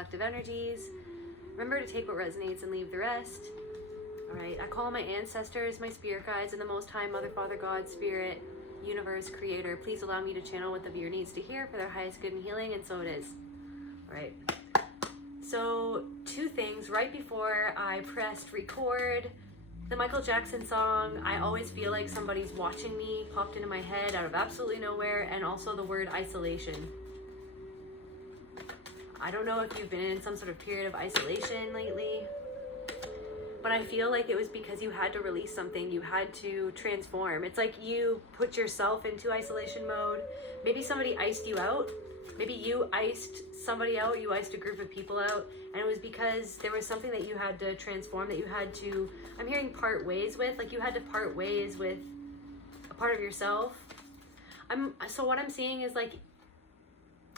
collective energies. Remember to take what resonates and leave the rest. All right, I call my ancestors, my spirit guides, and the Most High Mother, Father, God, Spirit, Universe, Creator. Please allow me to channel what the viewer needs to hear for their highest good and healing, and so it is. All right. So, two things. Right before I pressed record, the Michael Jackson song, I always feel like somebody's watching me, popped into my head out of absolutely nowhere, and also the word isolation. I don't know if you've been in some sort of period of isolation lately, but I feel like it was because you had to release something, you had to transform. It's like you put yourself into isolation mode. Maybe somebody iced you out. Maybe you iced somebody out, you iced a group of people out, and it was because there was something that you had to transform, that you had to, I'm hearing part ways with, like you had to part ways with a part of yourself. So what I'm seeing is like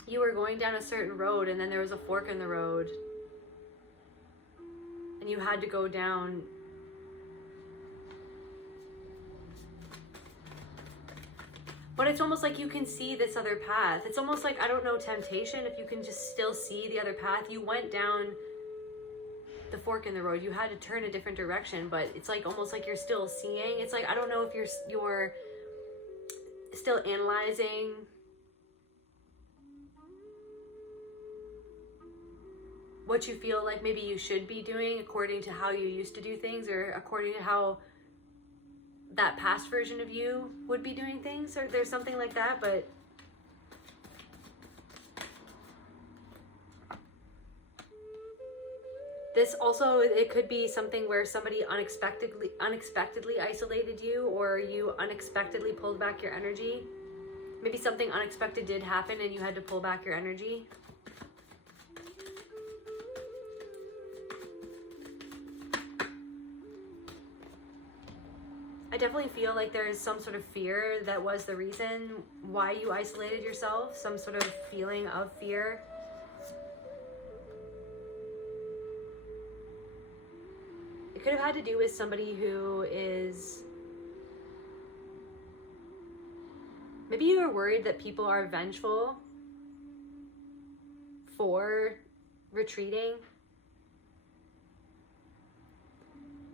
you were going down a certain road and then there was a fork in the road and you had to go down. But it's almost like you can see this other path. It's almost like, I don't know, temptation, if you can just still see the other path. You went down the fork in the road. You had to turn a different direction, but it's like almost like you're still seeing. It's like, I don't know if you're still analyzing what you feel like maybe you should be doing according to how you used to do things, or according to how that past version of you would be doing things, or there's something like that. But this also, it could be something where somebody unexpectedly isolated you, or you unexpectedly pulled back your energy. Maybe something unexpected did happen and you had to pull back your energy. I definitely feel like there is some sort of fear that was the reason why you isolated yourself, some sort of feeling of fear. It could have had to do with somebody who is, maybe you are worried that people are vengeful for retreating.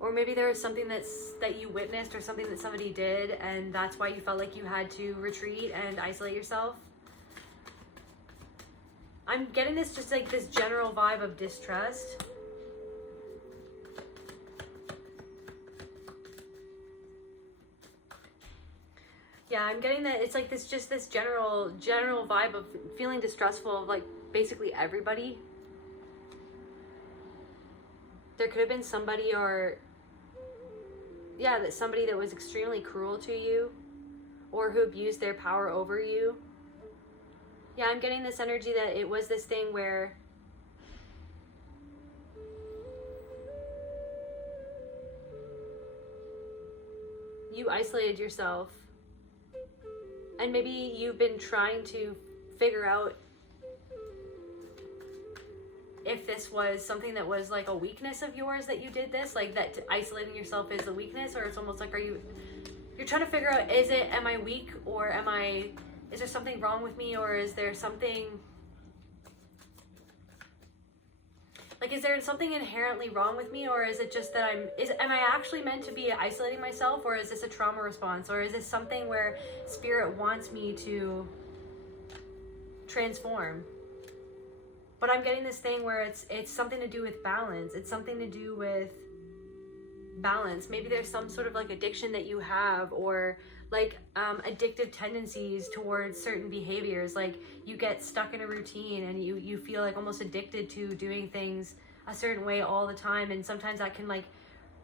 Or maybe there was something that you witnessed, or something that somebody did, and that's why you felt like you had to retreat and isolate yourself. I'm getting this just like this general vibe of distrust. Yeah, I'm getting that it's like this general vibe of feeling distrustful of like basically everybody. There could have been somebody, or somebody that was extremely cruel to you, or who abused their power over you. Yeah, I'm getting this energy that it was this thing where you isolated yourself, and maybe you've been trying to figure out if this was something that was like a weakness of yours that you did this, like that isolating yourself is a weakness, or it's almost like you're trying to figure out, am I weak, or is there something wrong with me, or is there something, like, is there something inherently wrong with me, or is it just that am I actually meant to be isolating myself, or is this a trauma response, or is this something where spirit wants me to transform? But I'm getting this thing where it's something to do with balance. It's something to do with balance. Maybe there's some sort of like addiction that you have, or like addictive tendencies towards certain behaviors. Like you get stuck in a routine and you feel like almost addicted to doing things a certain way all the time. And sometimes that can like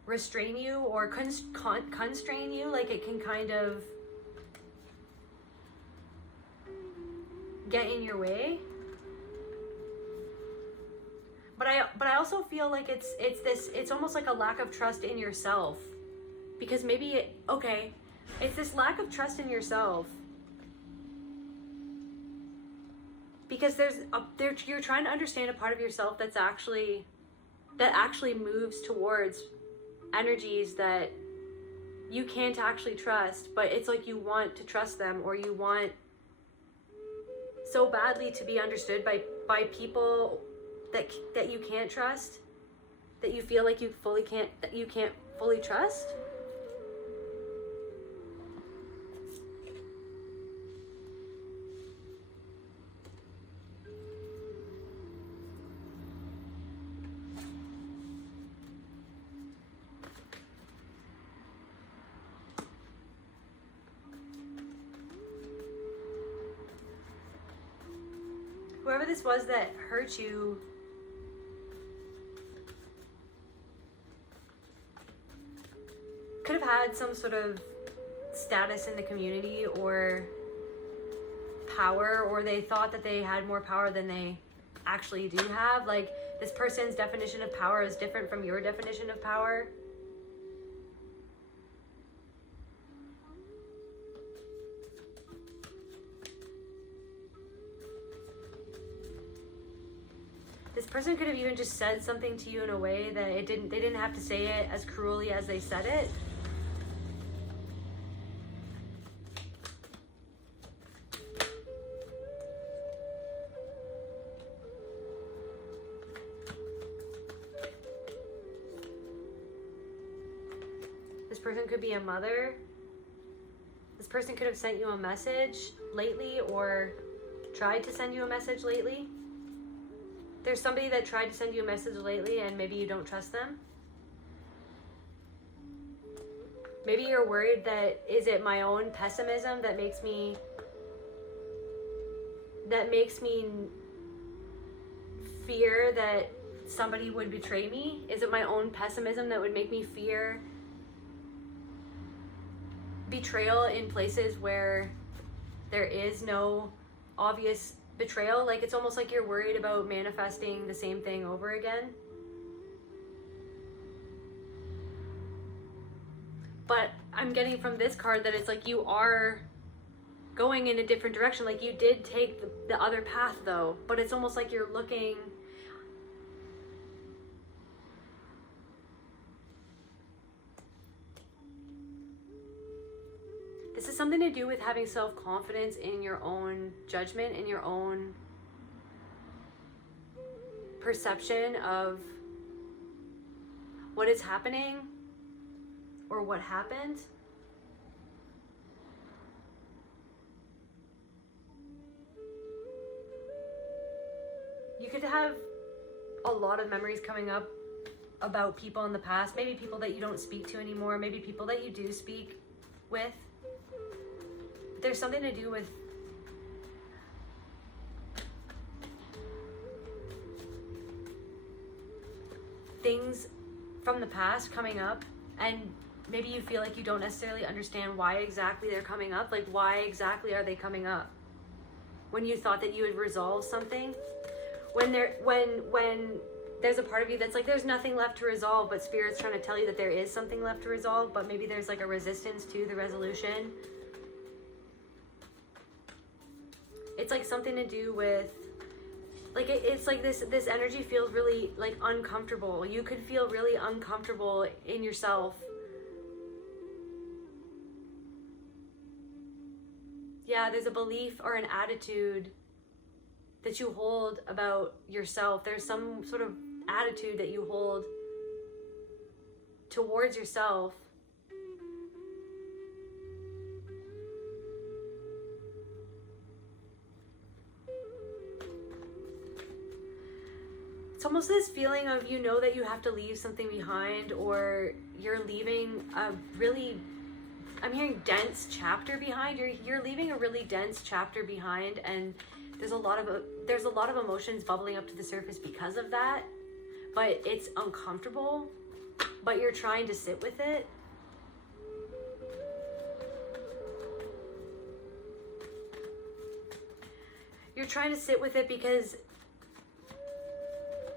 restrain you or constrain you. Like it can kind of get in your way. But I also feel like it's almost like a lack of trust in yourself, because maybe it's this lack of trust in yourself because you're trying to understand a part of yourself that actually moves towards energies that you can't actually trust, but it's like you want to trust them, or you want so badly to be understood by people that you can't trust, that you feel like you can't fully trust. Whoever this was that hurt you, could have had some sort of status in the community or power, or they thought that they had more power than they actually do have. Like, this person's definition of power is different from your definition of power. This person could have even just said something to you in a way that they didn't have to say it as cruelly as they said it. This person could be a mother. This person could have sent you a message lately or tried to send you a message lately. There's somebody that tried to send you a message lately and maybe you don't trust them. Maybe you're worried that, is it my own pessimism that makes me fear that somebody would betray me? Is it my own pessimism that would make me fear betrayal in places where there is no obvious betrayal? Like, it's almost like you're worried about manifesting the same thing over again. But I'm getting from this card that it's like you are going in a different direction. Like, you did take the other path though, but it's almost like you're looking. This is something to do with having self-confidence in your own judgment, in your own perception of what is happening or what happened. You could have a lot of memories coming up about people in the past, maybe people that you don't speak to anymore, maybe people that you do speak with. There's something to do with things from the past coming up, and maybe you feel like you don't necessarily understand why exactly they're coming up. Like, why exactly are they coming up? When you thought that you had resolved something, when there's a part of you that's like, there's nothing left to resolve, but Spirit's trying to tell you that there is something left to resolve, but maybe there's like a resistance to the resolution. It's like something to do with, like, it's like this energy feels really like uncomfortable. You could feel really uncomfortable in yourself. Yeah, there's a belief or an attitude that you hold about yourself. There's some sort of attitude that you hold towards yourself. It's almost this feeling of, you know, that you have to leave something behind, or you're leaving a really, I'm hearing dense chapter behind. You're leaving a really dense chapter behind, and there's a lot of emotions bubbling up to the surface because of that, but it's uncomfortable, but you're trying to sit with it. You're trying to sit with it because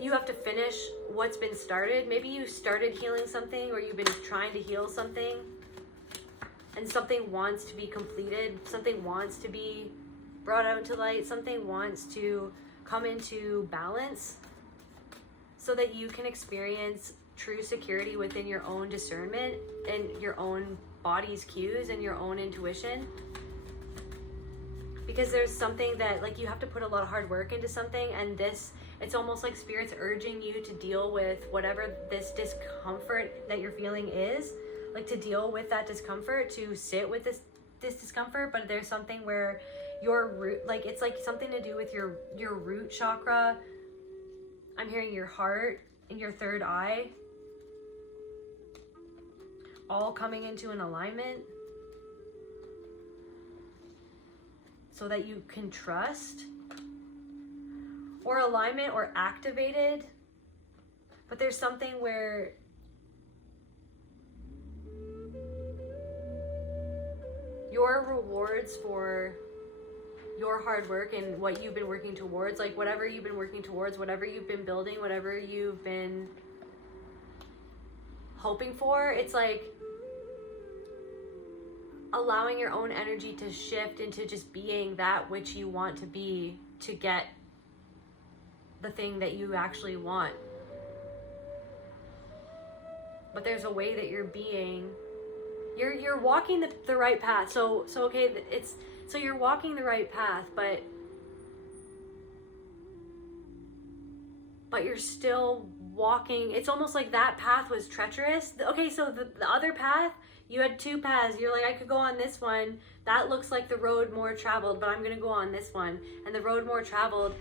you have to finish what's been started. Maybe you started healing something, or you've been trying to heal something, and something wants to be completed, something wants to be brought out into light, something wants to come into balance so that you can experience true security within your own discernment and your own body's cues and your own intuition. Because there's something that, like, you have to put a lot of hard work into something, and this It's almost like Spirit's urging you to deal with whatever this discomfort that you're feeling is, like to deal with that discomfort, to sit with this discomfort. But there's something where your root, like it's like something to do with your root chakra. I'm hearing your heart and your third eye all coming into an alignment so that you can trust, or alignment or activated. But there's something where your rewards for your hard work and what you've been working towards, like whatever you've been working towards, whatever you've been building, whatever you've been hoping for, it's like allowing your own energy to shift into just being that which you want to be, to get the thing that you actually want. But there's a way that you're being, you're walking the right path. So okay, so you're walking the right path, but you're still walking. It's almost like that path was treacherous. Okay, so the other path, you had two paths. You're like, I could go on this one. That looks like the road more traveled, but I'm going to go on this one. And the road more traveled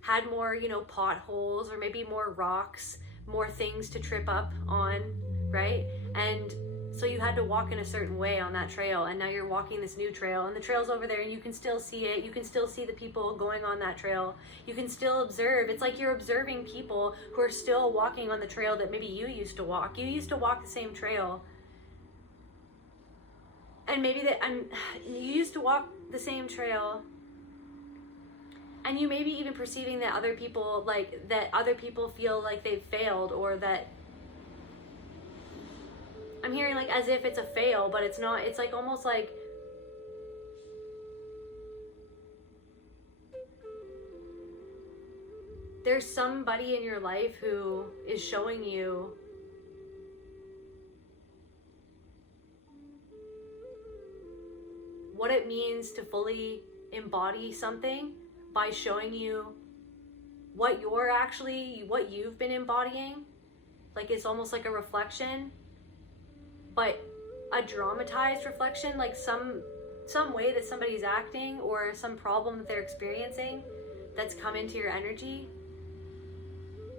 had more, potholes, or maybe more rocks, more things to trip up on, right? And so you had to walk in a certain way on that trail, and now you're walking this new trail, and the trail's over there, and you can still see it. You can still see the people going on that trail. You can still observe. It's like you're observing people who are still walking on the trail that maybe you used to walk. You used to walk the same trail, and maybe you used to walk the same trail, and you may be even perceiving that other people feel like they've failed, or that I'm hearing like as if it's a fail, but it's not. It's like almost like there's somebody in your life who is showing you what it means to fully embody something by showing you what you've been embodying. Like it's almost like a reflection, but a dramatized reflection, like some way that somebody's acting, or some problem that they're experiencing that's come into your energy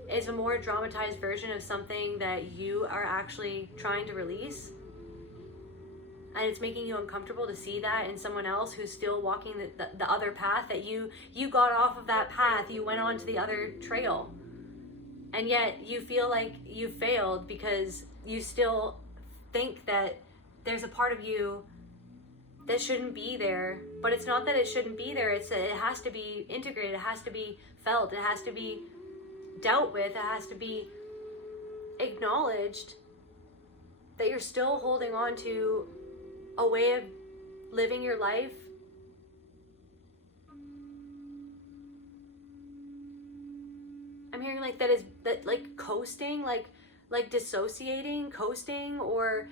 is a more dramatized version of something that you are actually trying to release. And it's making you uncomfortable to see that in someone else who's still walking the other path, that you got off of that path, you went on to the other trail. And yet you feel like you failed because you still think that there's a part of you that shouldn't be there. But it's not that it shouldn't be there, it's that it has to be integrated, it has to be felt, it has to be dealt with, it has to be acknowledged that you're still holding on to a way of living your life I'm hearing like that like coasting, like dissociating, coasting, or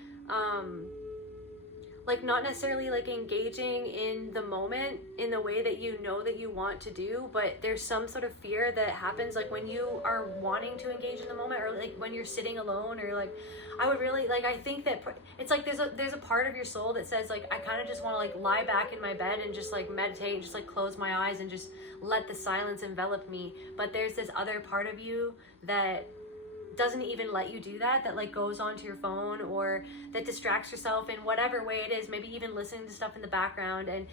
like not necessarily like engaging in the moment in the way that you know that you want to do, but there's some sort of fear that happens like when you are wanting to engage in the moment, or like when you're sitting alone, or like I would really like, I think that it's like there's a part of your soul that says like I kind of just want to like lie back in my bed and just like meditate and just like close my eyes and just let the silence envelop me. But there's this other part of you that doesn't even let you do that, that like goes onto your phone, or that distracts yourself in whatever way it is, maybe even listening to stuff in the background. And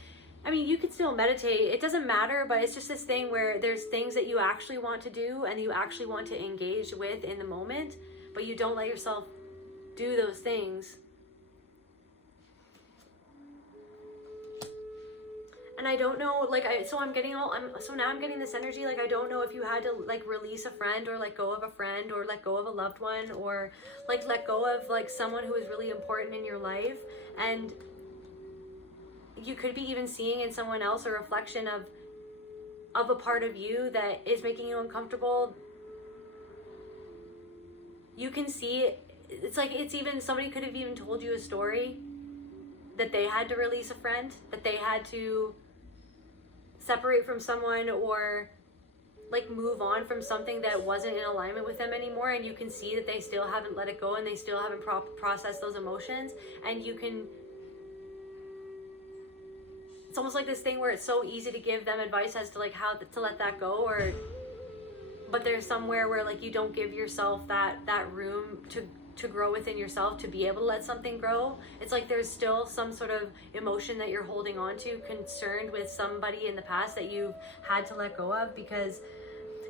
I mean, you could still meditate, it doesn't matter, but it's just this thing where there's things that you actually want to do and you actually want to engage with in the moment, but you don't let yourself do those things. And I don't know, like, so now I'm getting this energy, like, I don't know if you had to, like, release a friend, or let go of a friend, or let go of a loved one, or, like, let go of, like, someone who is really important in your life. And you could be even seeing in someone else a reflection of a part of you that is making you uncomfortable. You can see it. It's like, it's even, somebody could have even told you a story that they had to release a friend, that they had to separate from someone, or like move on from something that wasn't in alignment with them anymore, and you can see that they still haven't let it go and they still haven't processed those emotions, and you can, it's almost like this thing where it's so easy to give them advice as to like how to let that go, or but there's somewhere where like you don't give yourself that room to grow within yourself to be able to let something grow. It's like there's still some sort of emotion that you're holding on to, concerned with somebody in the past that you've had to let go of, because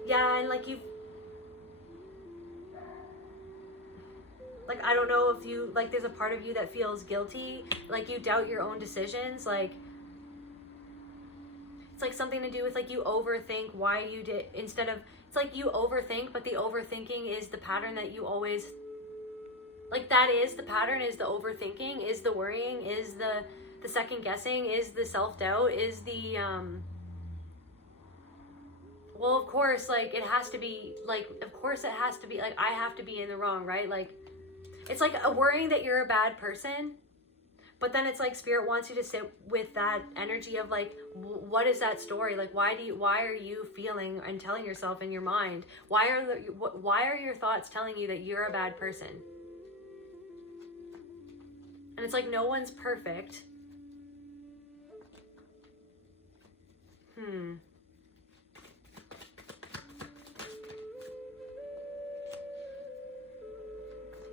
yeah, and like you've, like I don't know if you, like there's a part of you that feels guilty, like you doubt your own decisions, like it's like something to do with like you overthink why you did, instead of, it's like you overthink, but the overthinking is the pattern that you always, like that is the pattern, is the overthinking, is the worrying, is the second guessing, is the self-doubt, is the well, of course, like it has to be, like of course it has to be, like I have to be in the wrong, right? Like it's like a worrying that you're a bad person, but then it's like spirit wants you to sit with that energy of like, what is that story? Like why are you feeling and telling yourself in your mind, why are your thoughts telling you that you're a bad person? And it's like no one's perfect.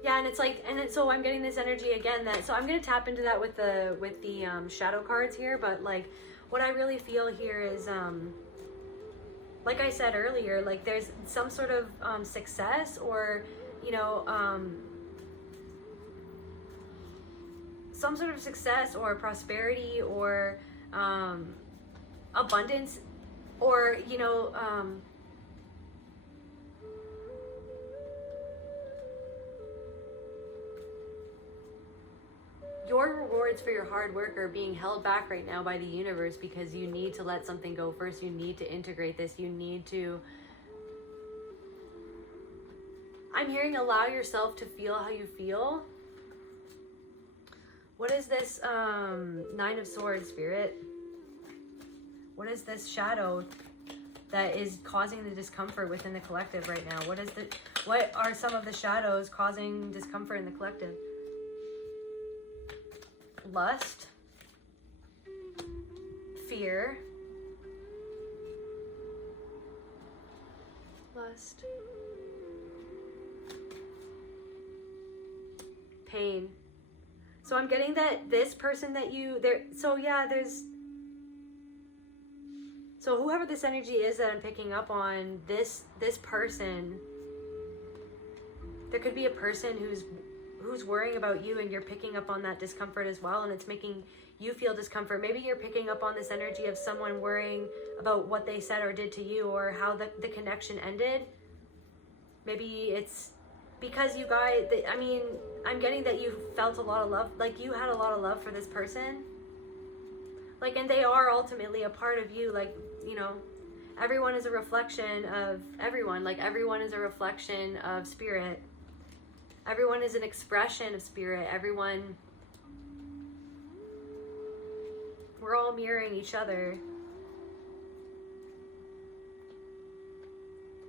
Yeah, and it's like, so I'm getting this energy again that, so I'm going to tap into that with the shadow cards here, but like what I really feel here is like I said earlier, like there's some sort of success, or you know, some sort of success or prosperity or abundance, or you know, your rewards for your hard work are being held back right now by the universe, because you need to let something go first. You need to integrate this. You need to, I'm hearing, allow yourself to feel how you feel. What is this Nine of Swords, Spirit? What is this shadow that is causing the discomfort within the collective right now? What are some of the shadows causing discomfort in the collective? Lust, fear, pain. So I'm getting that this person that you there, so yeah, so whoever this energy is that I'm picking up on, this person, there could be a person who's worrying about you, and you're picking up on that discomfort as well, and it's making you feel discomfort. Maybe you're picking up on this energy of someone worrying about what they said or did to you, or how the connection ended. Maybe it's because you guys, I mean, I'm getting that you felt a lot of love, like you had a lot of love for this person, like, and they are ultimately a part of you, like, you know, everyone is a reflection of everyone, like everyone is a reflection of spirit. Everyone is an expression of spirit. Everyone, we're all mirroring each other.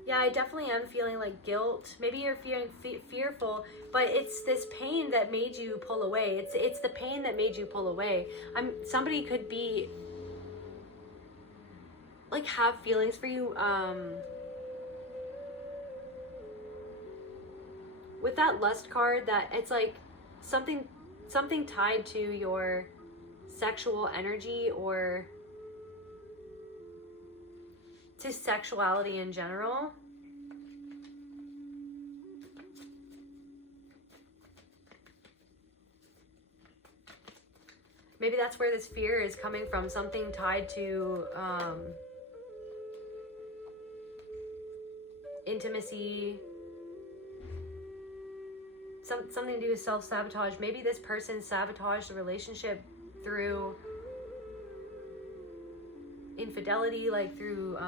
Yeah, I definitely am feeling like guilt. Maybe you're feeling fearful, but it's this pain that made you pull away. It's the pain that made you pull away. Somebody could be like have feelings for you. With that lust card, that it's like something tied to your sexual energy, or to sexuality in general. Maybe that's where this fear is coming from, something tied to intimacy, something to do with self-sabotage. Maybe this person sabotaged the relationship through infidelity, like through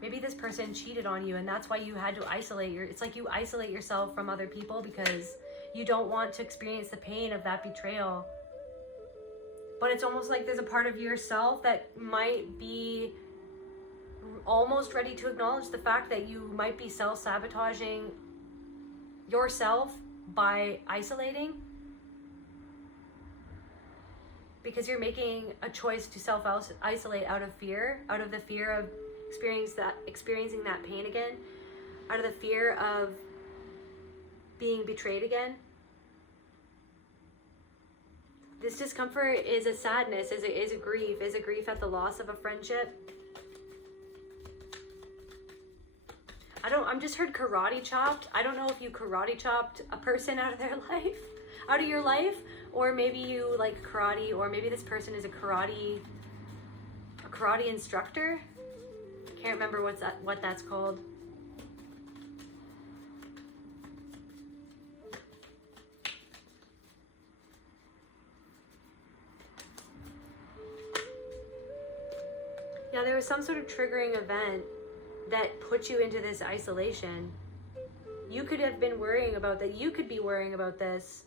maybe this person cheated on you, and that's why you had to isolate it's like you isolate yourself from other people because you don't want to experience the pain of that betrayal. But it's almost like there's a part of yourself that might be almost ready to acknowledge the fact that you might be self-sabotaging yourself by isolating, because you're making a choice to self-isolate out of the fear of experiencing that pain again, out of the fear of being betrayed again. This discomfort is a sadness, is a grief at the loss of a friendship. I'm just heard karate chopped. I don't know if you karate chopped a person out of their life, out of your life, or maybe you like karate, or maybe this person is a karate instructor. I can't remember what that's called. Yeah, there was some sort of triggering event that put you into this isolation. You could have been worrying about that. You could be worrying about this.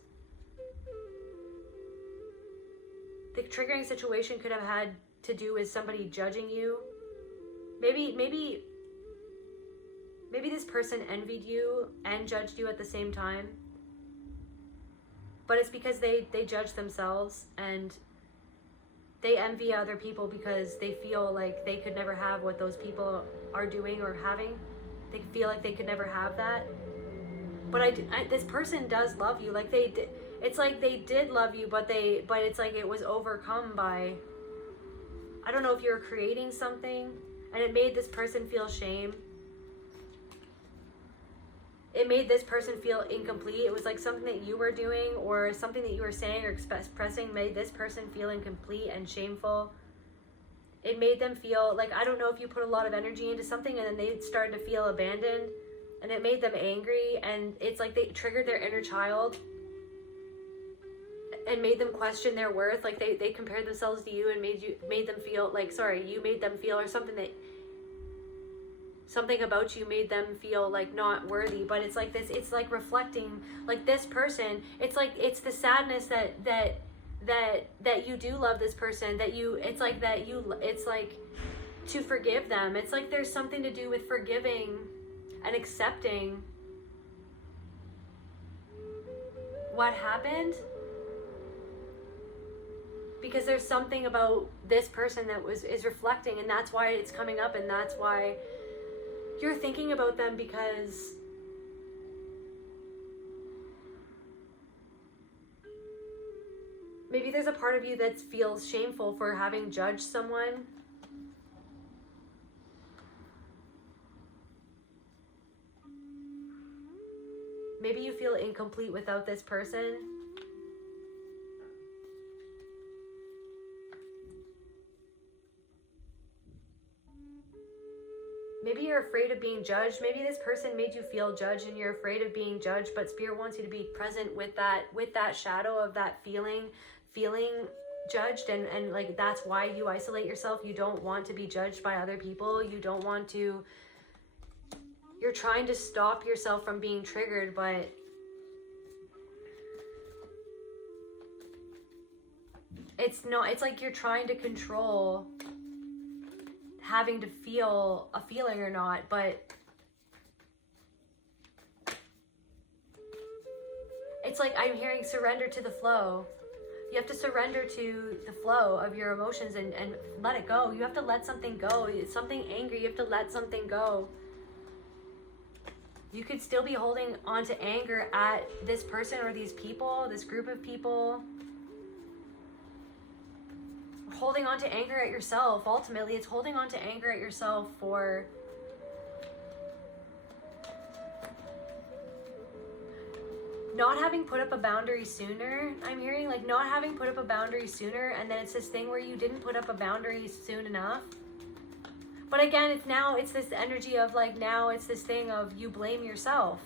The triggering situation could have had to do with somebody judging you. Maybe this person envied you and judged you at the same time. But it's because they judge themselves, and they envy other people because they feel like they could never have what those people are doing or having. They feel like they could never have that. But this person does love you. Like it's like they did love you, but it's like it was overcome by, I don't know if you're creating something and it made this person feel shame. It made this person feel incomplete. It was like something that you were doing or something that you were saying or expressing made this person feel incomplete and shameful. It made them feel like, I don't know if you put a lot of energy into something and then they started to feel abandoned, and it made them angry, and it's like they triggered their inner child and made them question their worth. Like they compared themselves to you and made them feel like, you made them feel, or something about you made them feel like not worthy. But it's like this, it's like reflecting, like this person, it's like, it's the sadness that you do love this person, it's like to forgive them. It's like there's something to do with forgiving and accepting what happened, because there's something about this person that is reflecting, and that's why it's coming up, and that's why you're thinking about them, because maybe there's a part of you that feels shameful for having judged someone. Maybe you feel incomplete without this person. Maybe you're afraid of being judged. Maybe this person made you feel judged and you're afraid of being judged, but Spirit wants you to be present with that shadow of that feeling judged, and like that's why you isolate yourself. You don't want to be judged by other people. You're trying to stop yourself from being triggered, but it's like you're trying to control having to feel a feeling or not, but it's like I'm hearing surrender to the flow. You have to surrender to the flow of your emotions and let it go. You have to let something go. It's something angry. You have to let something go. You could still be holding on to anger at this person or these people, this group of people. Holding on to anger at yourself. Ultimately, it's holding on to anger at yourself for not having put up a boundary sooner. I'm hearing like not having put up a boundary sooner, and then it's this thing where you didn't put up a boundary soon enough. But again, it's this energy of like, now it's this thing of you blame yourself.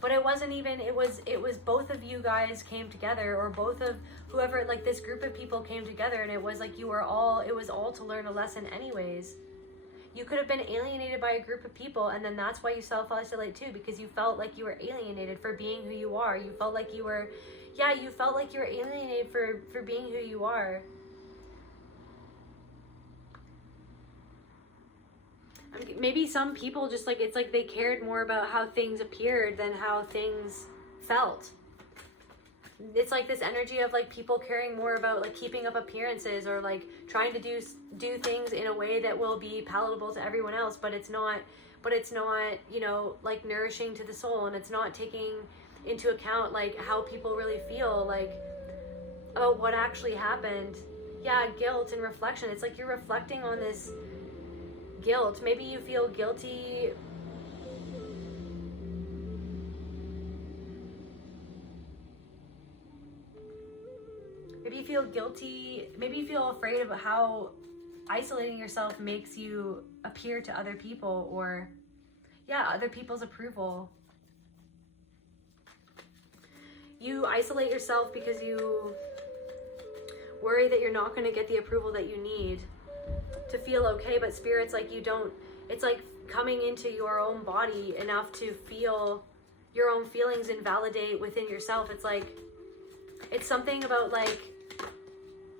But it wasn't even, it was both of you guys came together, or both of whoever, like this group of people came together, and it was like it was all to learn a lesson anyways. You could have been alienated by a group of people, and then that's why you self-isolate too, because you felt like you were alienated for being who you are. You felt like you were alienated for being who you are. Maybe some people just like, it's like they cared more about how things appeared than how things felt. It's like this energy of like people caring more about like keeping up appearances or like trying to do things in a way that will be palatable to everyone else, but it's not, you know, like nourishing to the soul, and it's not taking into account like how people really feel like about what actually happened. Yeah, guilt and reflection. It's like you're reflecting on this guilt. Maybe you feel guilty. Maybe you feel guilty. Maybe you feel afraid of how isolating yourself makes you appear to other people, or yeah, other people's approval. You isolate yourself because you worry that you're not going to get the approval that you need to feel okay, but Spirit's like you don't, it's like coming into your own body enough to feel your own feelings and validate within yourself. It's like, it's something about like,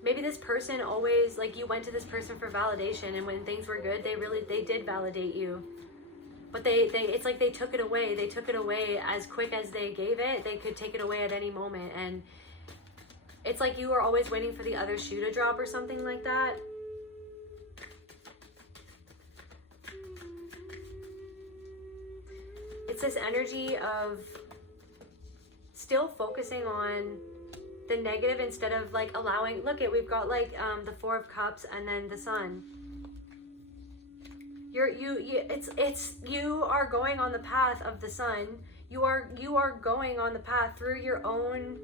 maybe this person always, like you went to this person for validation, and when things were good, they did validate you. But it's like they took it away. They took it away as quick as they gave it. They could take it away at any moment. And it's like you were always waiting for the other shoe to drop or something like that. It's this energy of still focusing on the negative instead of like allowing, look at, we've got like the Four of Cups and then the Sun. You are going on the path of the Sun. You are going on the path through your own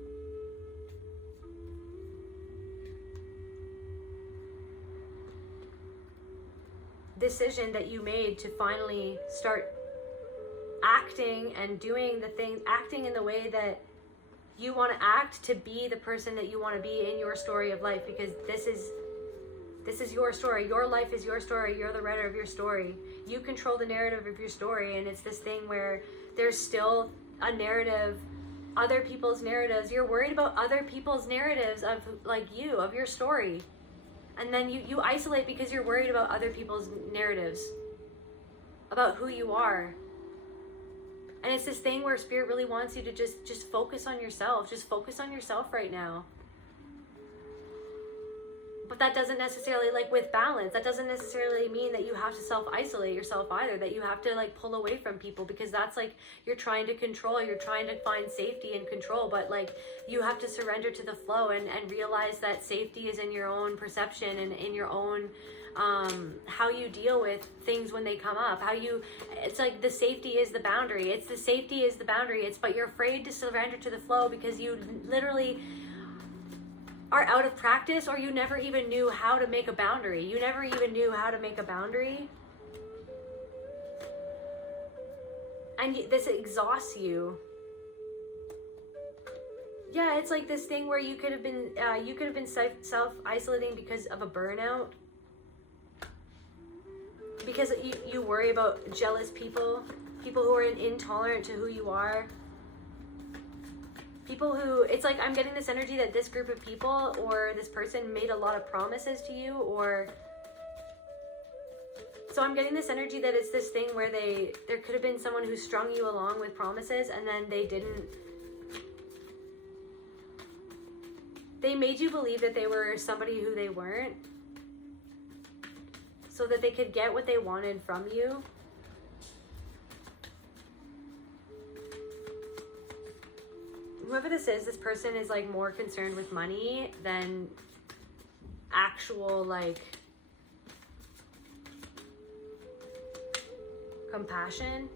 decision that you made to finally start acting and doing the thing, acting in the way that you want to act to be the person that you want to be in your story of life, because this is your story. Your life is your story. You're the writer of your story. You control the narrative of your story, and it's this thing where there's still a narrative, other people's narratives. You're worried about other people's narratives of like you, of your story. And then you isolate because you're worried about other people's narratives about who you are. And it's this thing where Spirit really wants you to just focus on yourself. Just focus on yourself right now. But that doesn't necessarily, like with balance, that doesn't necessarily mean that you have to self-isolate yourself either, that you have to like pull away from people, because that's like, you're trying to control, you're trying to find safety and control, but like you have to surrender to the flow and realize that safety is in your own perception and in your own, how you deal with things when they come up, it's like the safety is the boundary. It's the safety is the boundary. But you're afraid to surrender to the flow because you literally are out of practice, or you never even knew how to make a boundary. You never even knew how to make a boundary. And this exhausts you. Yeah, it's like this thing where you could have been self-isolating because of a burnout. Because you worry about jealous people who are intolerant to who you are. People who, it's like I'm getting this energy that this group of people or this person made a lot of promises to you, or so I'm getting this energy that it's this thing where there could have been someone who strung you along with promises, and then they made you believe that they were somebody who they weren't, so that they could get what they wanted from you. Whoever this person is like more concerned with money than actual like compassion.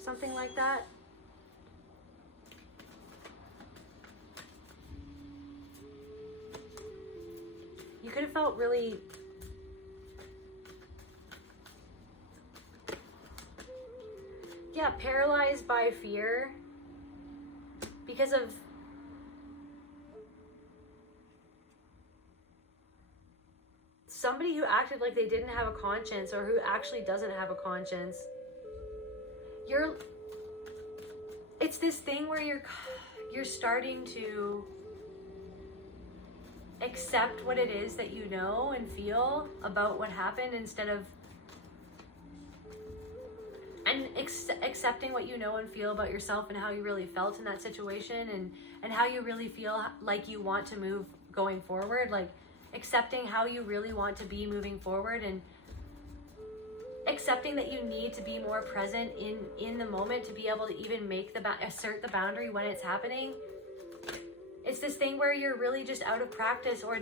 Something like that. You could have felt really paralyzed by fear because of somebody who acted like they didn't have a conscience, or who actually doesn't have a conscience. It's this thing where you're starting to accept what it is that you know and feel about what happened, instead of accepting what you know and feel about yourself and how you really felt in that situation, and how you really feel like you want to move going forward, like accepting how you really want to be moving forward, and accepting that you need to be more present in the moment to be able to even assert the boundary when it's happening. It's this thing where you're really just out of practice, or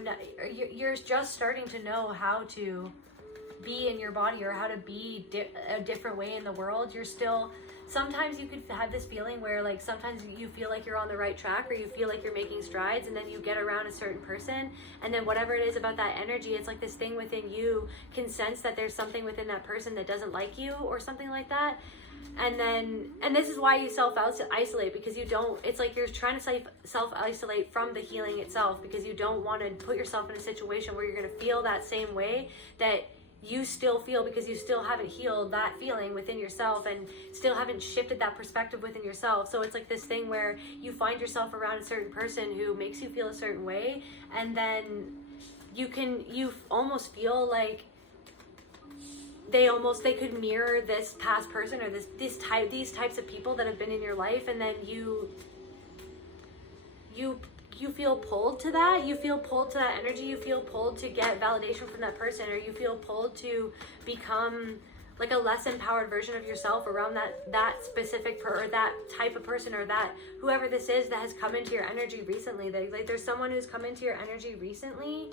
you're just starting to know how to be in your body, or how to be a different way in the world. You're still, sometimes you could have this feeling where like sometimes you feel like you're on the right track, or you feel like you're making strides, and then you get around a certain person, and then whatever it is about that energy, it's like this thing within you can sense that there's something within that person that doesn't like you or something like that. And this is why you self-isolate, because you don't, it's like you're trying to self-isolate from the healing itself, because you don't want to put yourself in a situation where you're going to feel that same way that you still feel, because you still haven't healed that feeling within yourself and still haven't shifted that perspective within yourself. So it's like this thing where you find yourself around a certain person who makes you feel a certain way, and then you almost feel like they could mirror this past person, or these types of people that have been in your life, and then you feel pulled to that. You feel pulled to that energy. You feel pulled to get validation from that person, or you feel pulled to become like a less empowered version of yourself around that specific or that type of person, or that whoever this is that has come into your energy recently. Like there's someone who's come into your energy recently.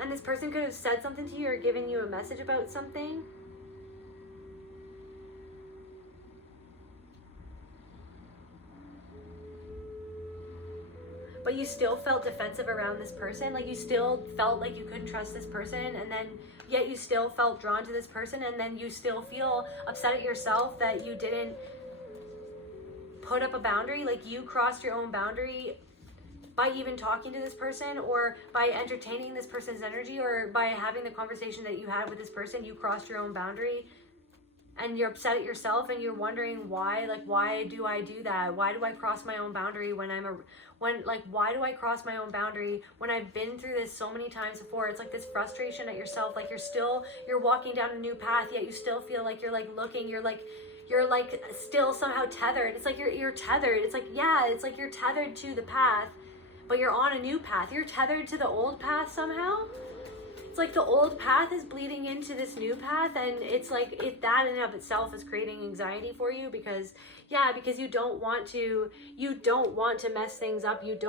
And this person could have said something to you or given you a message about something. But you still felt defensive around this person. Like you still felt like you couldn't trust this person, and then yet you still felt drawn to this person, and then you still feel upset at yourself that you didn't put up a boundary. Like you crossed your own boundary by even talking to this person, or by entertaining this person's energy, or by having the conversation that you had with this person. You crossed your own boundary, and you're upset at yourself, and you're wondering why. Like, why do I do that? Why do I cross my own boundary why do I cross my own boundary when I've been through this so many times before? It's like this frustration at yourself. Like you're walking down a new path, yet you still feel like you're like looking, you're like still somehow tethered. It's like you're tethered. It's like, yeah, it's like you're tethered to the path, but you're on a new path. You're tethered to the old path somehow. It's like the old path is bleeding into this new path, and it's like that in and of itself is creating anxiety for you, because you don't want to mess things up. It's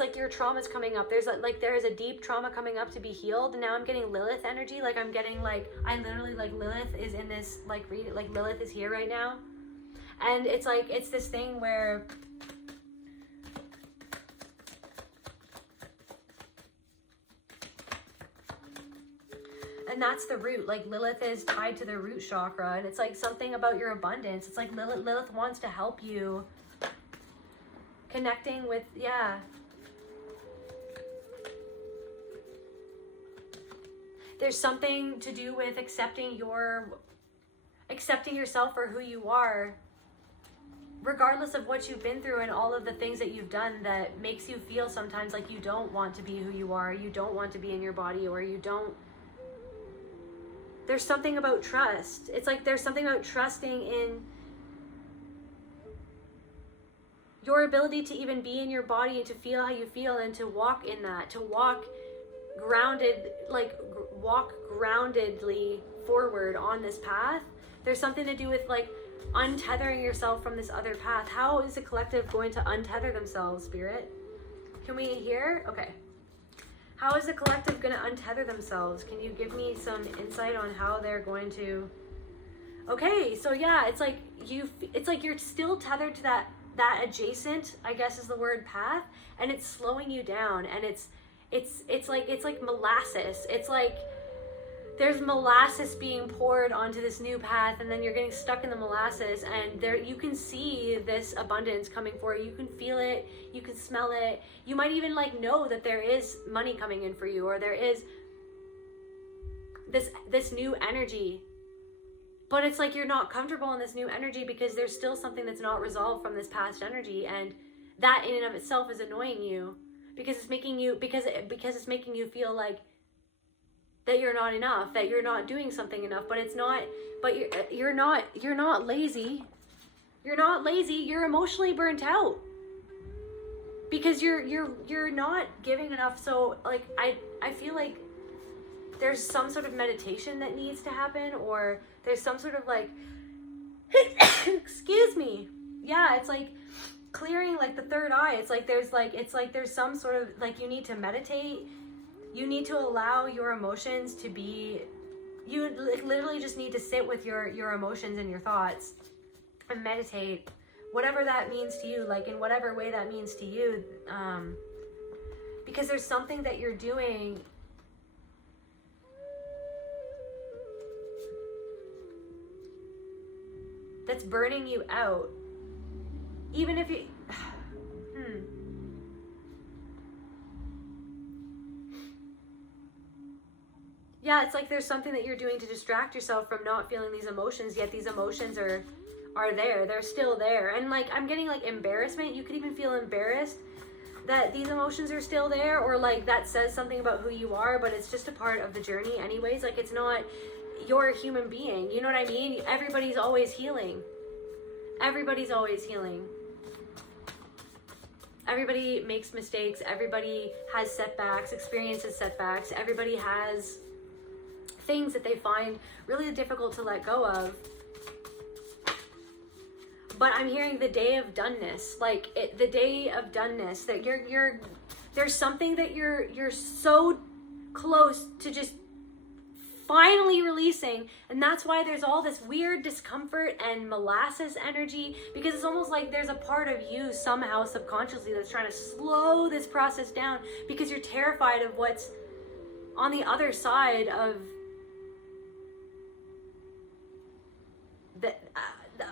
like your trauma's coming up. There is a deep trauma coming up to be healed. And now I'm getting Lilith energy. Like I'm getting Lilith is in this, Lilith is here right now. And it's this thing where and that's the root. Like Lilith is tied to the root chakra, and it's like something about your abundance. It's like Lilith wants to help you connecting with, there's something to do with accepting yourself for who you are, regardless of what you've been through and all of the things that you've done that makes you feel sometimes like you don't want to be who you are, you don't want to be in your body, or you don't. There's something about trust. It's like there's something about trusting in your ability to even be in your body and to feel how you feel, and to walk in that, to walk groundedly forward on this path. There's something to do with like untethering yourself from this other path. How is the collective going to untether themselves, Spirit? Can we hear? Okay. How is the collective going to untether themselves? Can you give me some insight on how they're going to? Okay, so yeah, it's like you're still tethered to that adjacent, I guess is the word, path, and it's slowing you down, and it's like molasses. It's like there's molasses being poured onto this new path, and then you're getting stuck in the molasses, and there you can see this abundance coming for you. You can feel it, you can smell it. You might even like know that there is money coming in for you, or there is this new energy. But it's like you're not comfortable in this new energy because there's still something that's not resolved from this past energy, and that in and of itself is annoying you because it's making you it's making you feel like that you're not enough, that you're not doing something enough. But it's not, but you're not lazy. You're not lazy, you're emotionally burnt out. Because you're not giving enough. So like I feel like there's some sort of meditation that needs to happen, or there's some sort of like excuse me. Yeah, it's like clearing like the third eye. It's like there's some sort of like you need to meditate. You need to allow your emotions to be, you literally just need to sit with your emotions and your thoughts and meditate, whatever that means to you, like in whatever way that means to you, because there's something that you're doing that's burning you out. Even if you yeah, it's like there's something that you're doing to distract yourself from not feeling these emotions, yet these emotions are there. They're still there. And like I'm getting like embarrassment. You could even feel embarrassed that these emotions are still there, or like that says something about who you are, but it's just a part of the journey anyways. Like it's not, you're a human being. You know what I mean? Everybody's always healing. Everybody's always healing. Everybody makes mistakes. Everybody has setbacks, experiences setbacks. Everybody has things that they find really difficult to let go of. But I'm hearing the day of doneness, like the day of doneness, that you're there's something that you're so close to just finally releasing, and that's why there's all this weird discomfort and molasses energy, because it's almost like there's a part of you somehow subconsciously that's trying to slow this process down because you're terrified of what's on the other side of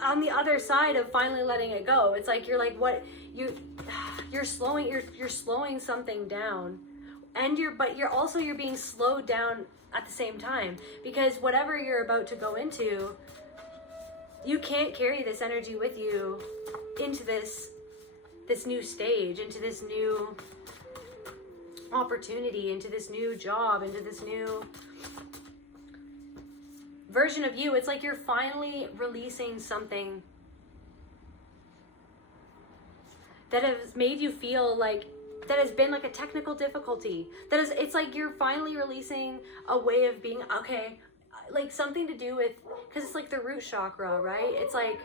on the other side of finally letting it go. It's like you're like, what you're slowing something down, and you're being slowed down at the same time, because whatever you're about to go into, you can't carry this energy with you into this new stage, into this new opportunity, into this new job, into this new version of you. It's like you're finally releasing something that has made you feel like that has been like a technical difficulty. It's like you're finally releasing a way of being, okay, like something to do with, because it's like the root chakra, right? It's like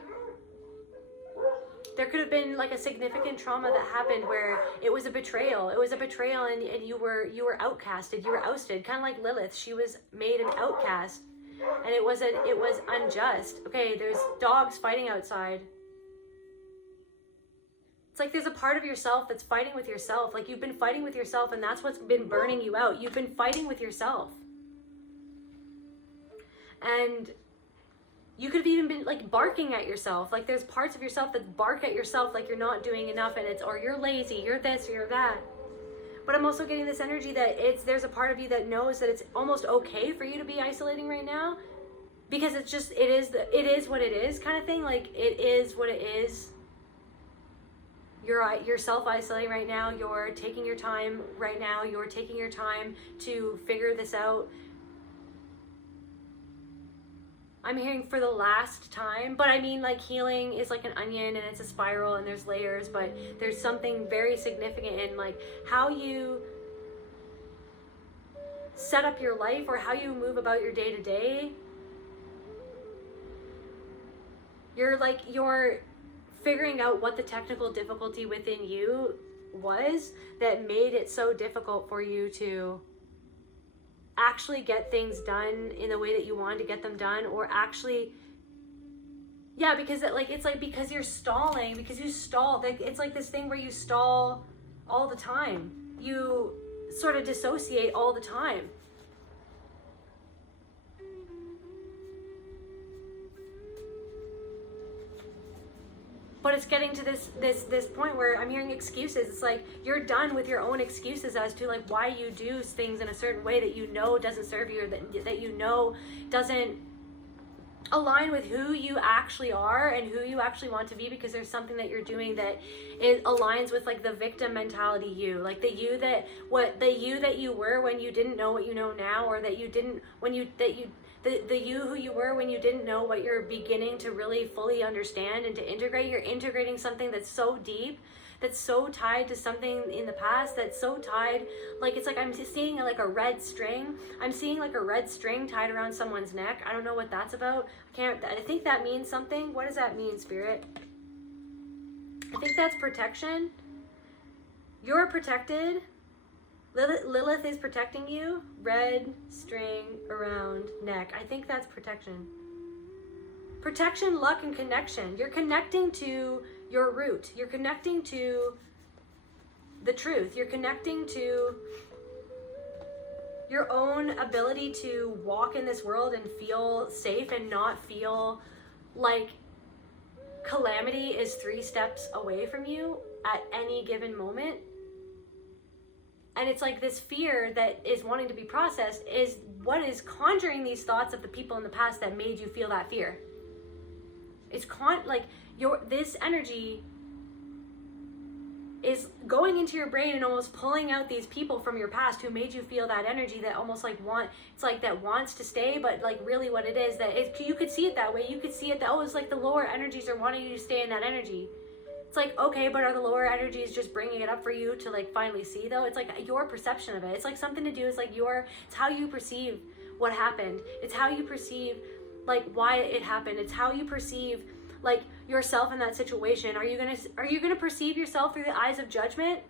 there could have been like a significant trauma that happened where it was a betrayal. It was a betrayal, and you were outcasted, you were ousted, kind of like Lilith. She was made an outcast. And it was unjust. Okay, there's dogs fighting outside. It's like there's a part of yourself that's fighting with yourself. Like you've been fighting with yourself, and that's what's been burning you out. You've been fighting with yourself. And you could have even been like barking at yourself. Like there's parts of yourself that bark at yourself like you're not doing enough, and or you're lazy, you're this, you're that. But I'm also getting this energy that there's a part of you that knows that it's almost okay for you to be isolating right now, because it is what it is kind of thing. Like it is what it is. You're self-isolating right now. You're taking your time right now. You're taking your time to figure this out. I'm hearing for the last time, but I mean, like, healing is like an onion, and it's a spiral, and there's layers, but there's something very significant in like how you set up your life, or how you move about your day to day. You're figuring out what the technical difficulty within you was that made it so difficult for you to actually get things done in the way that you wanted to get them done, or actually, yeah, because it's like because you're stalling, because you stall. Like it's like this thing where you stall all the time. You sort of dissociate all the time. But it's getting to this point where I'm hearing excuses. It's like you're done with your own excuses as to like why you do things in a certain way that you know doesn't serve you, or that you know doesn't align with who you actually are and who you actually want to be, because there's something that you're doing that it aligns with like the victim mentality you, like the you that you were when you didn't know what you know now, or that you didn't the you who you were when you didn't know what you're beginning to really fully understand and to integrate. You're integrating something that's so deep, that's so tied to something in the past, that's so tied, like it's like I'm seeing like a red string. I'm seeing like a red string tied around someone's neck. I don't know what that's about. I think that means something. What does that mean, Spirit? I think that's protection. You're protected. Lilith is protecting you. Red string around neck. I think that's protection. Protection, luck, and connection. You're connecting to your root. You're connecting to the truth. You're connecting to your own ability to walk in this world and feel safe and not feel like calamity is 3 steps away from you at any given moment. And it's like this fear that is wanting to be processed is what is conjuring these thoughts of the people in the past that made you feel that fear. It's this energy is going into your brain and almost pulling out these people from your past who made you feel that energy that almost like that wants to stay, but like really what it is, you could see it that way. You could see it that, it's like the lower energies are wanting you to stay in that energy. It's like, okay, but are the lower energies just bringing it up for you to like finally see though? It's like your perception of it. It's like something to do, it's how you perceive what happened. It's how you perceive like why it happened. It's how you perceive like yourself in that situation. Are you gonna perceive yourself through the eyes of judgment?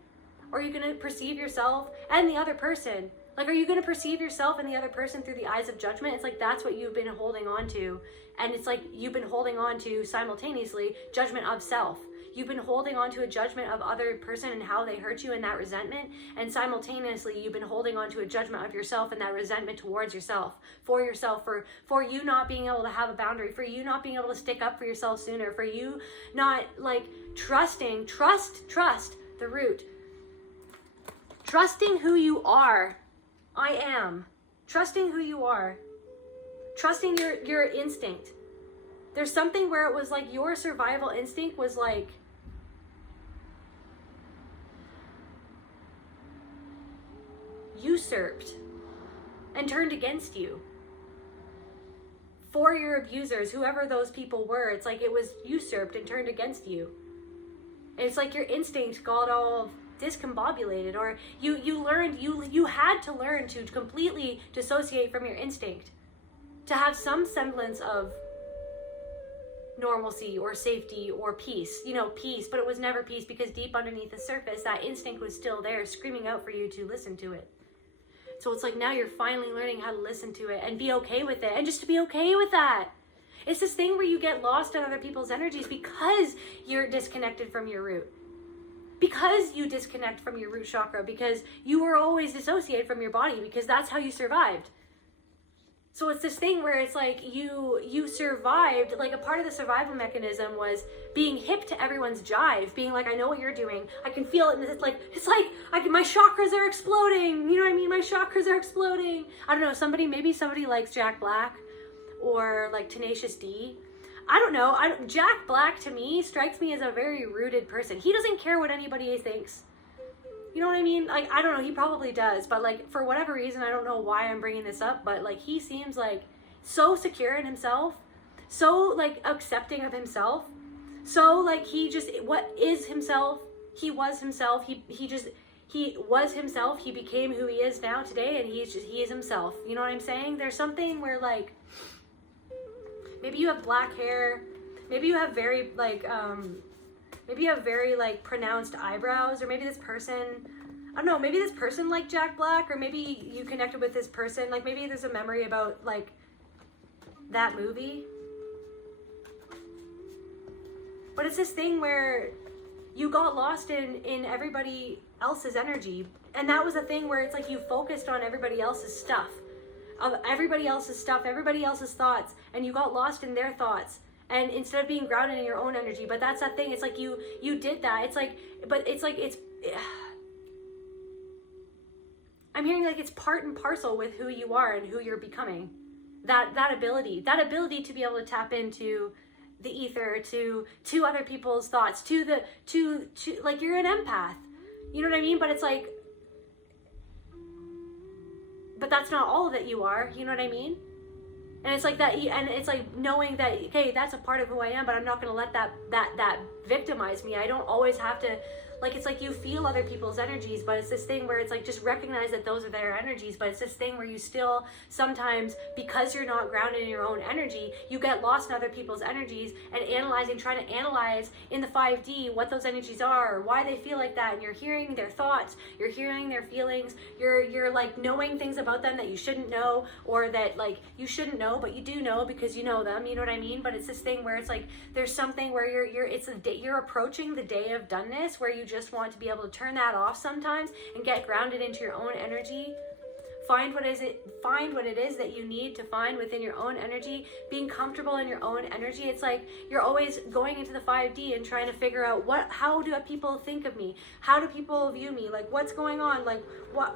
Or are you gonna perceive yourself and the other person? Like, are you gonna perceive yourself and the other person through the eyes of judgment? It's like that's what you've been holding on to. And it's like you've been holding on to simultaneously judgment of self. You've been holding on to a judgment of other person and how they hurt you and that resentment. And simultaneously, you've been holding on to a judgment of yourself and that resentment towards yourself, for you not being able to have a boundary, for you not being able to stick up for yourself sooner, for you not like trust the root. Trusting who you are. I am. Trusting who you are. Trusting your instinct. There's something where it was like your survival instinct was like usurped and turned against you for your abusers, whoever those people were. It's like it was usurped and turned against you. And it's like your instinct got all discombobulated, or you had to learn to completely dissociate from your instinct to have some semblance of normalcy or safety or peace, peace, but it was never peace, because deep underneath the surface, that instinct was still there screaming out for you to listen to it. So it's like now you're finally learning how to listen to it and be okay with it, and just to be okay with that. It's this thing where you get lost in other people's energies because you're disconnected from your root. Because you disconnect from your root chakra, because you were always dissociated from your body, because that's how you survived. So it's this thing where it's like you survived, like a part of the survival mechanism was being hip to everyone's jive, being like, I know what you're doing, I can feel it, and it's like my chakras are exploding, you know what I mean? My chakras are exploding. I don't know, maybe somebody likes Jack Black or like Tenacious D. I don't know. Jack Black to me strikes me as a very rooted person. He doesn't care what anybody thinks. You know what I mean? Like, I don't know, he probably does, but like, for whatever reason, I don't know why I'm bringing this up, but like, he seems like so secure in himself, so like accepting of himself, so like he just, what is himself, he was himself, he was himself, he became who he is now today, and he is himself. You know what I'm saying? There's something where like, maybe you have black hair, maybe you have very pronounced eyebrows, or maybe this person, I don't know, maybe this person liked Jack Black, or maybe you connected with this person, like maybe there's a memory about like that movie. But it's this thing where you got lost in everybody else's energy, and that was a thing where it's like you focused on everybody else's stuff, everybody else's thoughts, and you got lost in their thoughts. And instead of being grounded in your own energy, but that's that thing. It's like you did that. It's like, but it's like, I'm hearing like it's part and parcel with who you are and who you're becoming. That ability to be able to tap into the ether, to other people's thoughts, to like, you're an empath. You know what I mean? But it's like, but that's not all that you are. You know what I mean? And it's like that, and it's like knowing that, okay, that's a part of who I am, but I'm not going to let that victimize me. I don't always have to, like, it's like you feel other people's energies, but it's this thing where it's like, just recognize that those are their energies, but it's this thing where you still sometimes, because you're not grounded in your own energy, you get lost in other people's energies and trying to analyze in the 5D what those energies are, or why they feel like that, and you're hearing their thoughts, you're hearing their feelings, you're like knowing things about them that you shouldn't know, or that like you shouldn't know, but you do know because you know them, you know what I mean? But it's this thing where it's like, there's something where you're approaching the day of doneness, where you just want to be able to turn that off sometimes and get grounded into your own energy. Find what it is that you need to find within your own energy, being comfortable in your own energy. It's like you're always going into the 5D and trying to figure out how do people think of me? How do people view me? Like, what's going on? Like,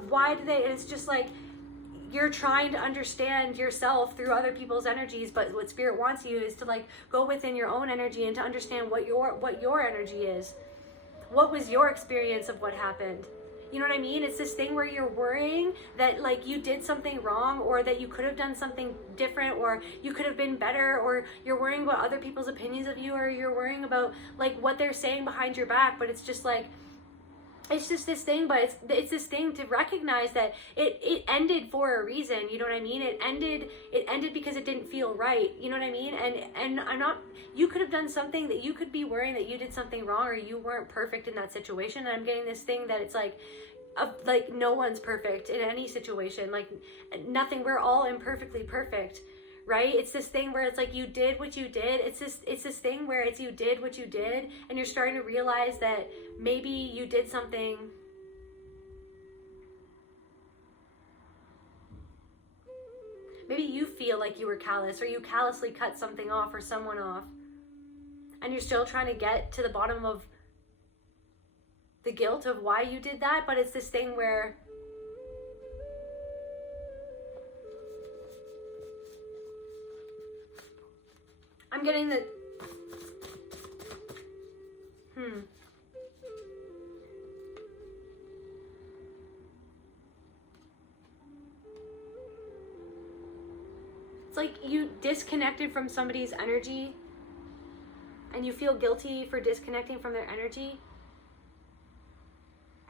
why do they, and it's just like, you're trying to understand yourself through other people's energies, but what spirit wants you is to like go within your own energy and to understand what your energy is. What was your experience of what happened? You know what I mean? It's this thing where you're worrying that like you did something wrong, or that you could have done something different, or you could have been better, or you're worrying about other people's opinions of you, or you're worrying about like what they're saying behind your back. But it's just like, it's just this thing, but it's this thing to recognize that it ended for a reason. You know what I mean? It ended because it didn't feel right. You know what I mean? And I'm not, you could have done something that you could be worrying that you did something wrong, or you weren't perfect in that situation. And I'm getting this thing that it's like no one's perfect in any situation. Like nothing, we're all imperfectly perfect. Right? It's this thing where it's like you did what you did. It's this thing where it's you did what you did, and you're starting to realize that maybe you did something maybe you feel like you were callous, or you callously cut something off or someone off, and you're still trying to get to the bottom of the guilt of why you did that. But it's this thing where I'm getting the It's like you disconnected from somebody's energy and you feel guilty for disconnecting from their energy.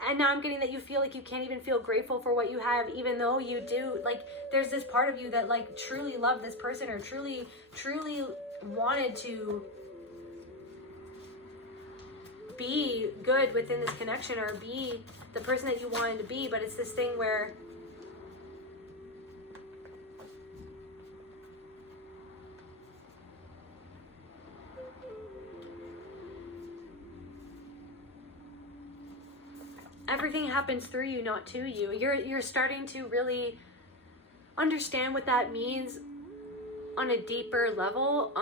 And now I'm getting that you feel like you can't even feel grateful for what you have, even though you do. Like there's this part of you that like truly loved this person, or truly wanted to be good within this connection, or be the person that you wanted to be. But it's this thing where everything happens through you, not to you. You're starting to really understand what that means on a deeper level.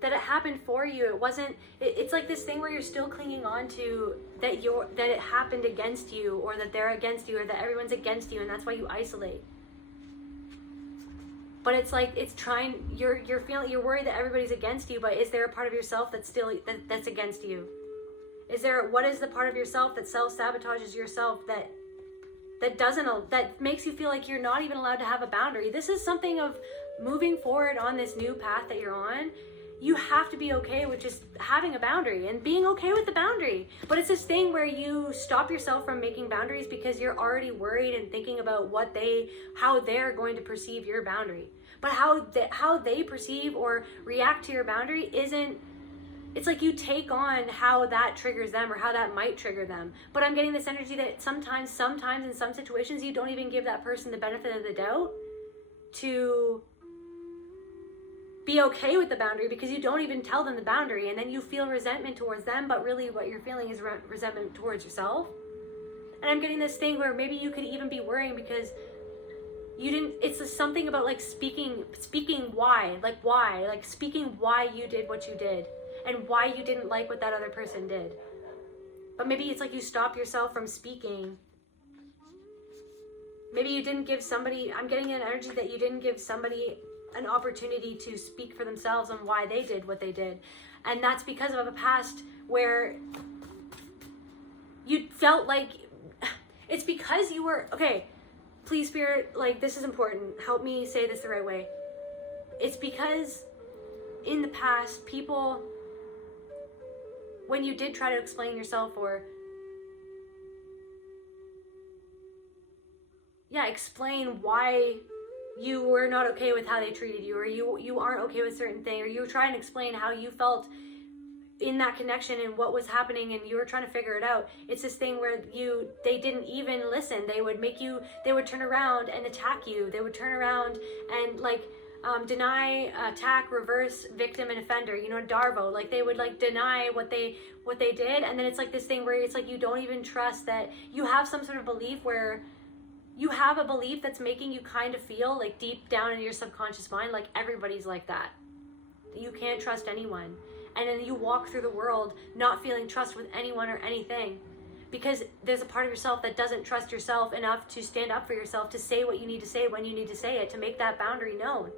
That it happened for you. It wasn't, it's like this thing where you're still clinging on to that it happened against you, or that they're against you, or that everyone's against you, and that's why you isolate. But it's like, it's trying, you're feeling, you're worried that everybody's against you, but is there a part of yourself that's still, that's against you? What is the part of yourself that self-sabotages yourself, that makes you feel like you're not even allowed to have a boundary? This is something of moving forward on this new path that you're on. You have to be okay with just having a boundary and being okay with the boundary. But it's this thing where you stop yourself from making boundaries because you're already worried and thinking about how they're going to perceive your boundary. But how they perceive or react to your boundary isn't, it's like you take on how that triggers them, or how that might trigger them. But I'm getting this energy that sometimes in some situations, you don't even give that person the benefit of the doubt to be okay with the boundary, because you don't even tell them the boundary, and then you feel resentment towards them, but really what you're feeling is resentment towards yourself. And I'm getting this thing where maybe you could even be worrying because You didn't, it's just something about like speaking why, like speaking why you did what you did and why you didn't like what that other person did. But maybe it's like you stop yourself from speaking. Maybe you didn't give somebody, I'm getting an energy that you didn't give somebody an opportunity to speak for themselves on why they did what they did. And that's because of a past where you felt like, it's because you were, okay, please Spirit, like this is important. Help me say this the right way. It's because in the past, people, when you did try to explain yourself or explain why you were not okay with how they treated you, or you aren't okay with certain thing, or you were trying to explain how you felt in that connection and what was happening, and you were trying to figure it out. It's this thing where they didn't even listen. They would turn around and attack you. They would turn around and like deny, attack, reverse, victim, and offender, Darvo. Like they would like deny what they did, and then it's like this thing where it's like you don't even trust that you have some sort of belief where you have a belief that's making you kind of feel like deep down in your subconscious mind like everybody's like that. You can't trust anyone. And then you walk through the world not feeling trust with anyone or anything because there's a part of yourself that doesn't trust yourself enough to stand up for yourself, to say what you need to say when you need to say it, to make that boundary known.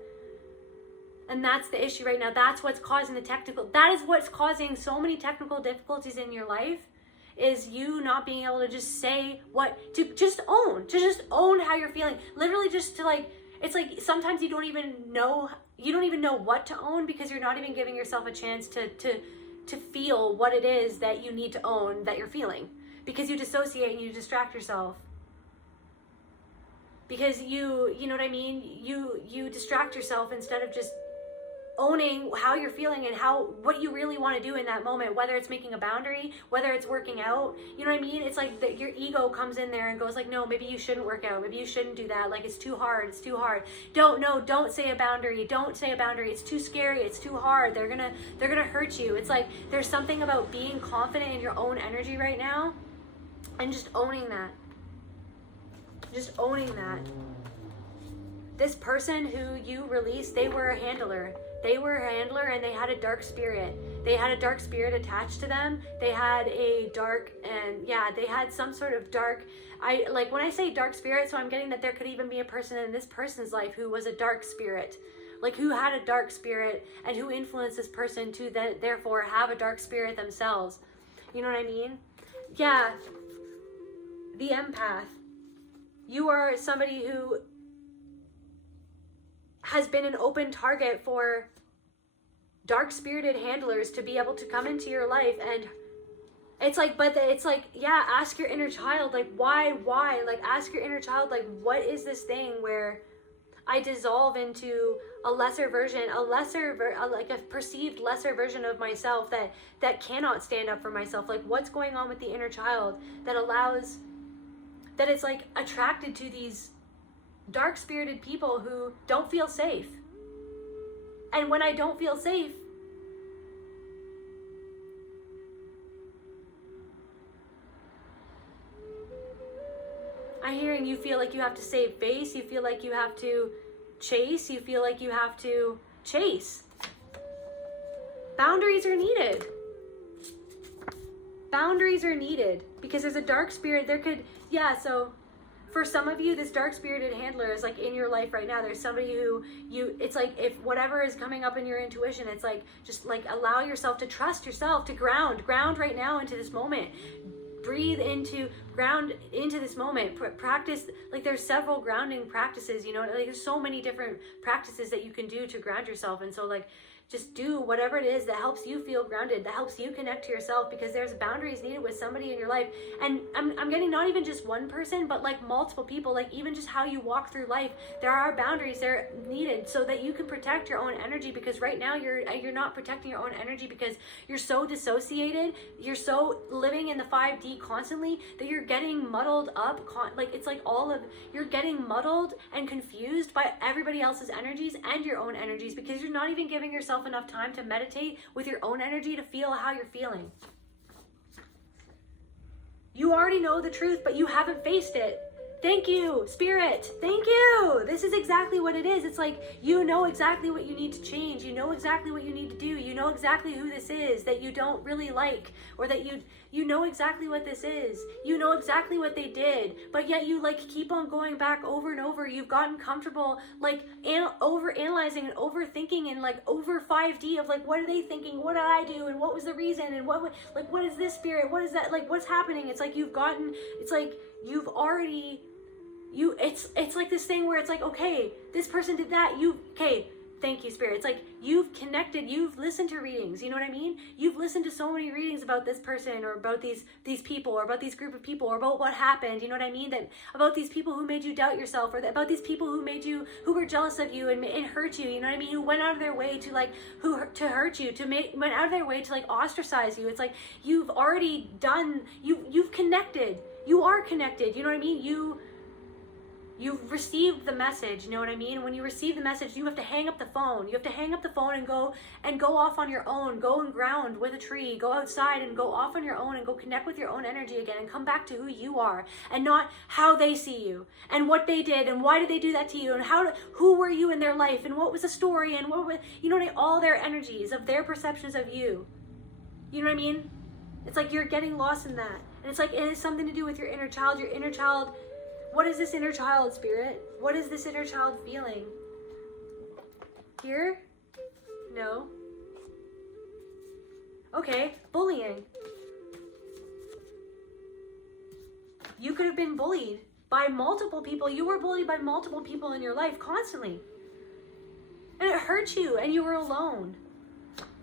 And that's the issue right now. That's what's causing that is what's causing so many technical difficulties in your life, is you not being able to just say to just own how you're feeling. Literally just to like, it's like sometimes you don't even know what to own because you're not even giving yourself a chance to feel what it is that you need to own that you're feeling, because you dissociate and you distract yourself. Because you know what I mean? You distract yourself instead of just owning how you're feeling and what you really want to do in that moment, whether it's making a boundary, whether it's working out, you know what I mean? It's like your ego comes in there and goes like, no, maybe you shouldn't work out, maybe you shouldn't do that, like it's too hard, don't say a boundary, it's too scary, it's too hard, they're gonna hurt you. It's like there's something about being confident in your own energy right now and just owning that. This person who you released, they were a handler. And they had a dark spirit. They had a dark spirit attached to them. They had they had some sort of dark, when I say dark spirit, so I'm getting that there could even be a person in this person's life who was a dark spirit. Like who had a dark spirit and who influenced this person to therefore have a dark spirit themselves. You know what I mean? Yeah. The empath. You are somebody who has been an open target for dark spirited handlers to be able to come into your life. And it's like, ask your inner child, like, why? Like, ask your inner child, like, what is this thing where I dissolve into a lesser version, like a perceived lesser version of myself that cannot stand up for myself? Like, what's going on with the inner child that allows, that it's like attracted to these dark-spirited people who don't feel safe? And when I don't feel safe, I'm hearing you feel like you have to save face, you feel like you have to chase, you feel like you have to chase. Boundaries are needed. Boundaries are needed because there's a dark spirit. So for some of you, this dark spirited handler is like in your life right now. There's somebody who it's like, if whatever is coming up in your intuition, it's like, just like allow yourself to trust yourself, to ground right now into this moment. Breathe into, ground into this moment. Practice, like there's several grounding practices, like there's so many different practices that you can do to ground yourself. And so like, just do whatever it is that helps you feel grounded, that helps you connect to yourself, because there's boundaries needed with somebody in your life. And I'm getting not even just one person, but like multiple people, like even just how you walk through life, there are boundaries there needed so that you can protect your own energy. Because right now you're not protecting your own energy because you're so dissociated, you're so living in the 5D constantly that you're getting muddled up. It's like you're getting muddled and confused by everybody else's energies and your own energies, because you're not even giving yourself enough time to meditate with your own energy to feel how you're feeling. You already know the truth, but you haven't faced it. Thank you, Spirit. Thank you. This is exactly what it is. It's like, you know exactly what you need to change. You know exactly what you need to do. You know exactly who this is that you don't really like, or that you know exactly what this is. You know exactly what they did, but yet you like keep on going back over and over. You've gotten comfortable like over analyzing and overthinking and like over 5D of like, what are they thinking? What did I do? And what was the reason? And what is this, Spirit? What is that? Like, what's happening? It's like it's like you've already, it's like this thing where it's like, okay, this person did that, okay, thank you, Spirit. It's like you've connected, you've listened to readings, you know what I mean? You've listened to so many readings about this person, or about these people, or about these group of people, or about what happened, you know what I mean? That about these people who made you doubt yourself, or about these people who were jealous of you and hurt you, you know what I mean? Who went out of their way to like, to hurt you, went out of their way to like ostracize you. It's like you've already done, you've connected, you are connected, you know what I mean? You've received the message, you know what I mean? When you receive the message, you have to hang up the phone. You have to hang up the phone and go off on your own. Go and ground with a tree. Go outside and go off on your own and go connect with your own energy again and come back to who you are, and not how they see you and what they did and why did they do that to you and who were you in their life and what was the story and what was, you know what I mean? All their energies of their perceptions of you. You know what I mean? It's like you're getting lost in that. And it's like it has something to do with your inner child. Your inner child. What is this inner child, Spirit? What is this inner child feeling? Here? No. Okay, bullying. You could have been bullied by multiple people. You were bullied by multiple people in your life constantly. And it hurt you, and you were alone.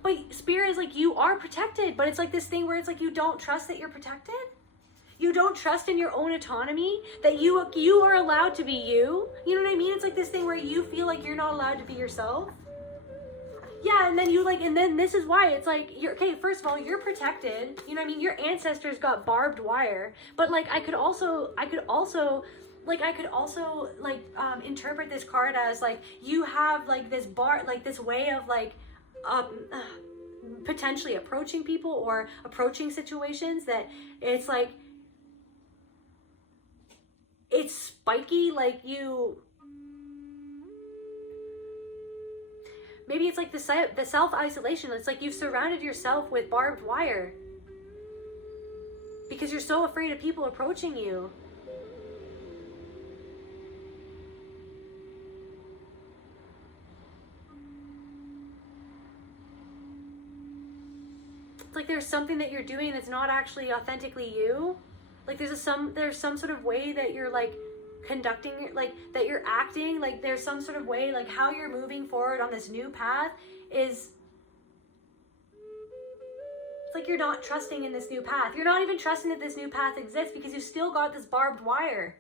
But Spirit is like, you are protected. But it's like this thing where it's like you don't trust that you're protected. You don't trust in your own autonomy, that you are allowed to be you. You know what I mean? It's like this thing where you feel like you're not allowed to be yourself. Yeah, and then this is why it's like, okay, first of all, you're protected. You know what I mean? Your ancestors got barbed wire. But like, I could also interpret this card as like, you have like this this way of like, potentially approaching people or approaching situations that it's like, it's spiky, like maybe it's like the self-isolation. It's like you've surrounded yourself with barbed wire because you're so afraid of people approaching you. It's like there's something that you're doing that's not actually authentically you. Like there's some sort of way that you're like conducting, like that you're acting, like there's some sort of way, like how you're moving forward on this new path is, it's like you're not trusting in this new path. You're not even trusting that this new path exists because you've still got this barbed wire.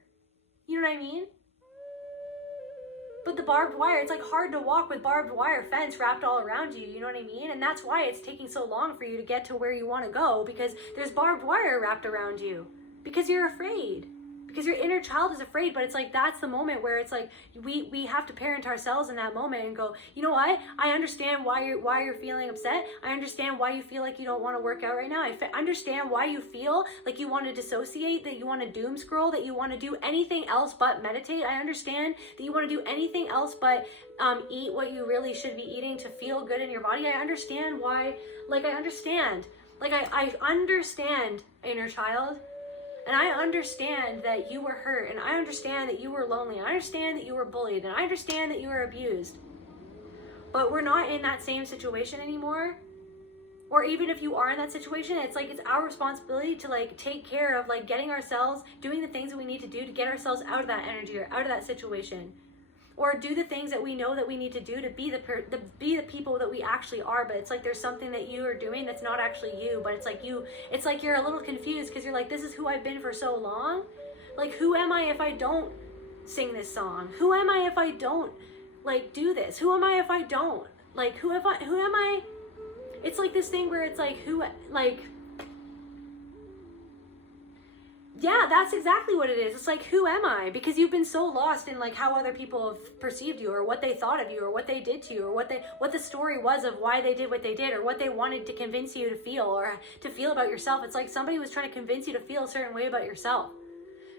You know what I mean? But the barbed wire, it's like hard to walk with barbed wire fence wrapped all around you, you know what I mean? And that's why it's taking so long for you to get to where you want to go, because there's barbed wire wrapped around you. Because you're afraid. Because your inner child is afraid, but it's like that's the moment where it's like we have to parent ourselves in that moment and go, you know what? I understand why you're feeling upset. I understand why you feel like you don't want to work out right now. I understand why you feel like you want to dissociate, that you want to doom scroll, that you want to do anything else but meditate. I understand that you want to do anything else but eat what you really should be eating to feel good in your body. I understand why. I understand, inner child. And I understand that you were hurt, and I understand that you were lonely, and I understand that you were bullied, and I understand that you were abused. But we're not in that same situation anymore. Or even if you are in that situation, it's like it's our responsibility to like take care of like getting ourselves, doing the things that we need to do to get ourselves out of that energy or out of that situation. Or do the things that we know that we need to do to be the people that we actually are. But it's like there's something that you are doing that's not actually you. But it's like you're a little confused because you're like, this is who I've been for so long. Like, who am I if I don't sing this song? Who am I if I don't like do this? Who am I if I don't? Like, who am I? It's like this thing where it's like, yeah, that's exactly what it is. It's like, who am I? Because you've been so lost in like how other people have perceived you, or what they thought of you, or what they did to you, or what the story was of why they did what they did, or what they wanted to convince you to feel, or to feel about yourself. It's like somebody was trying to convince you to feel a certain way about yourself.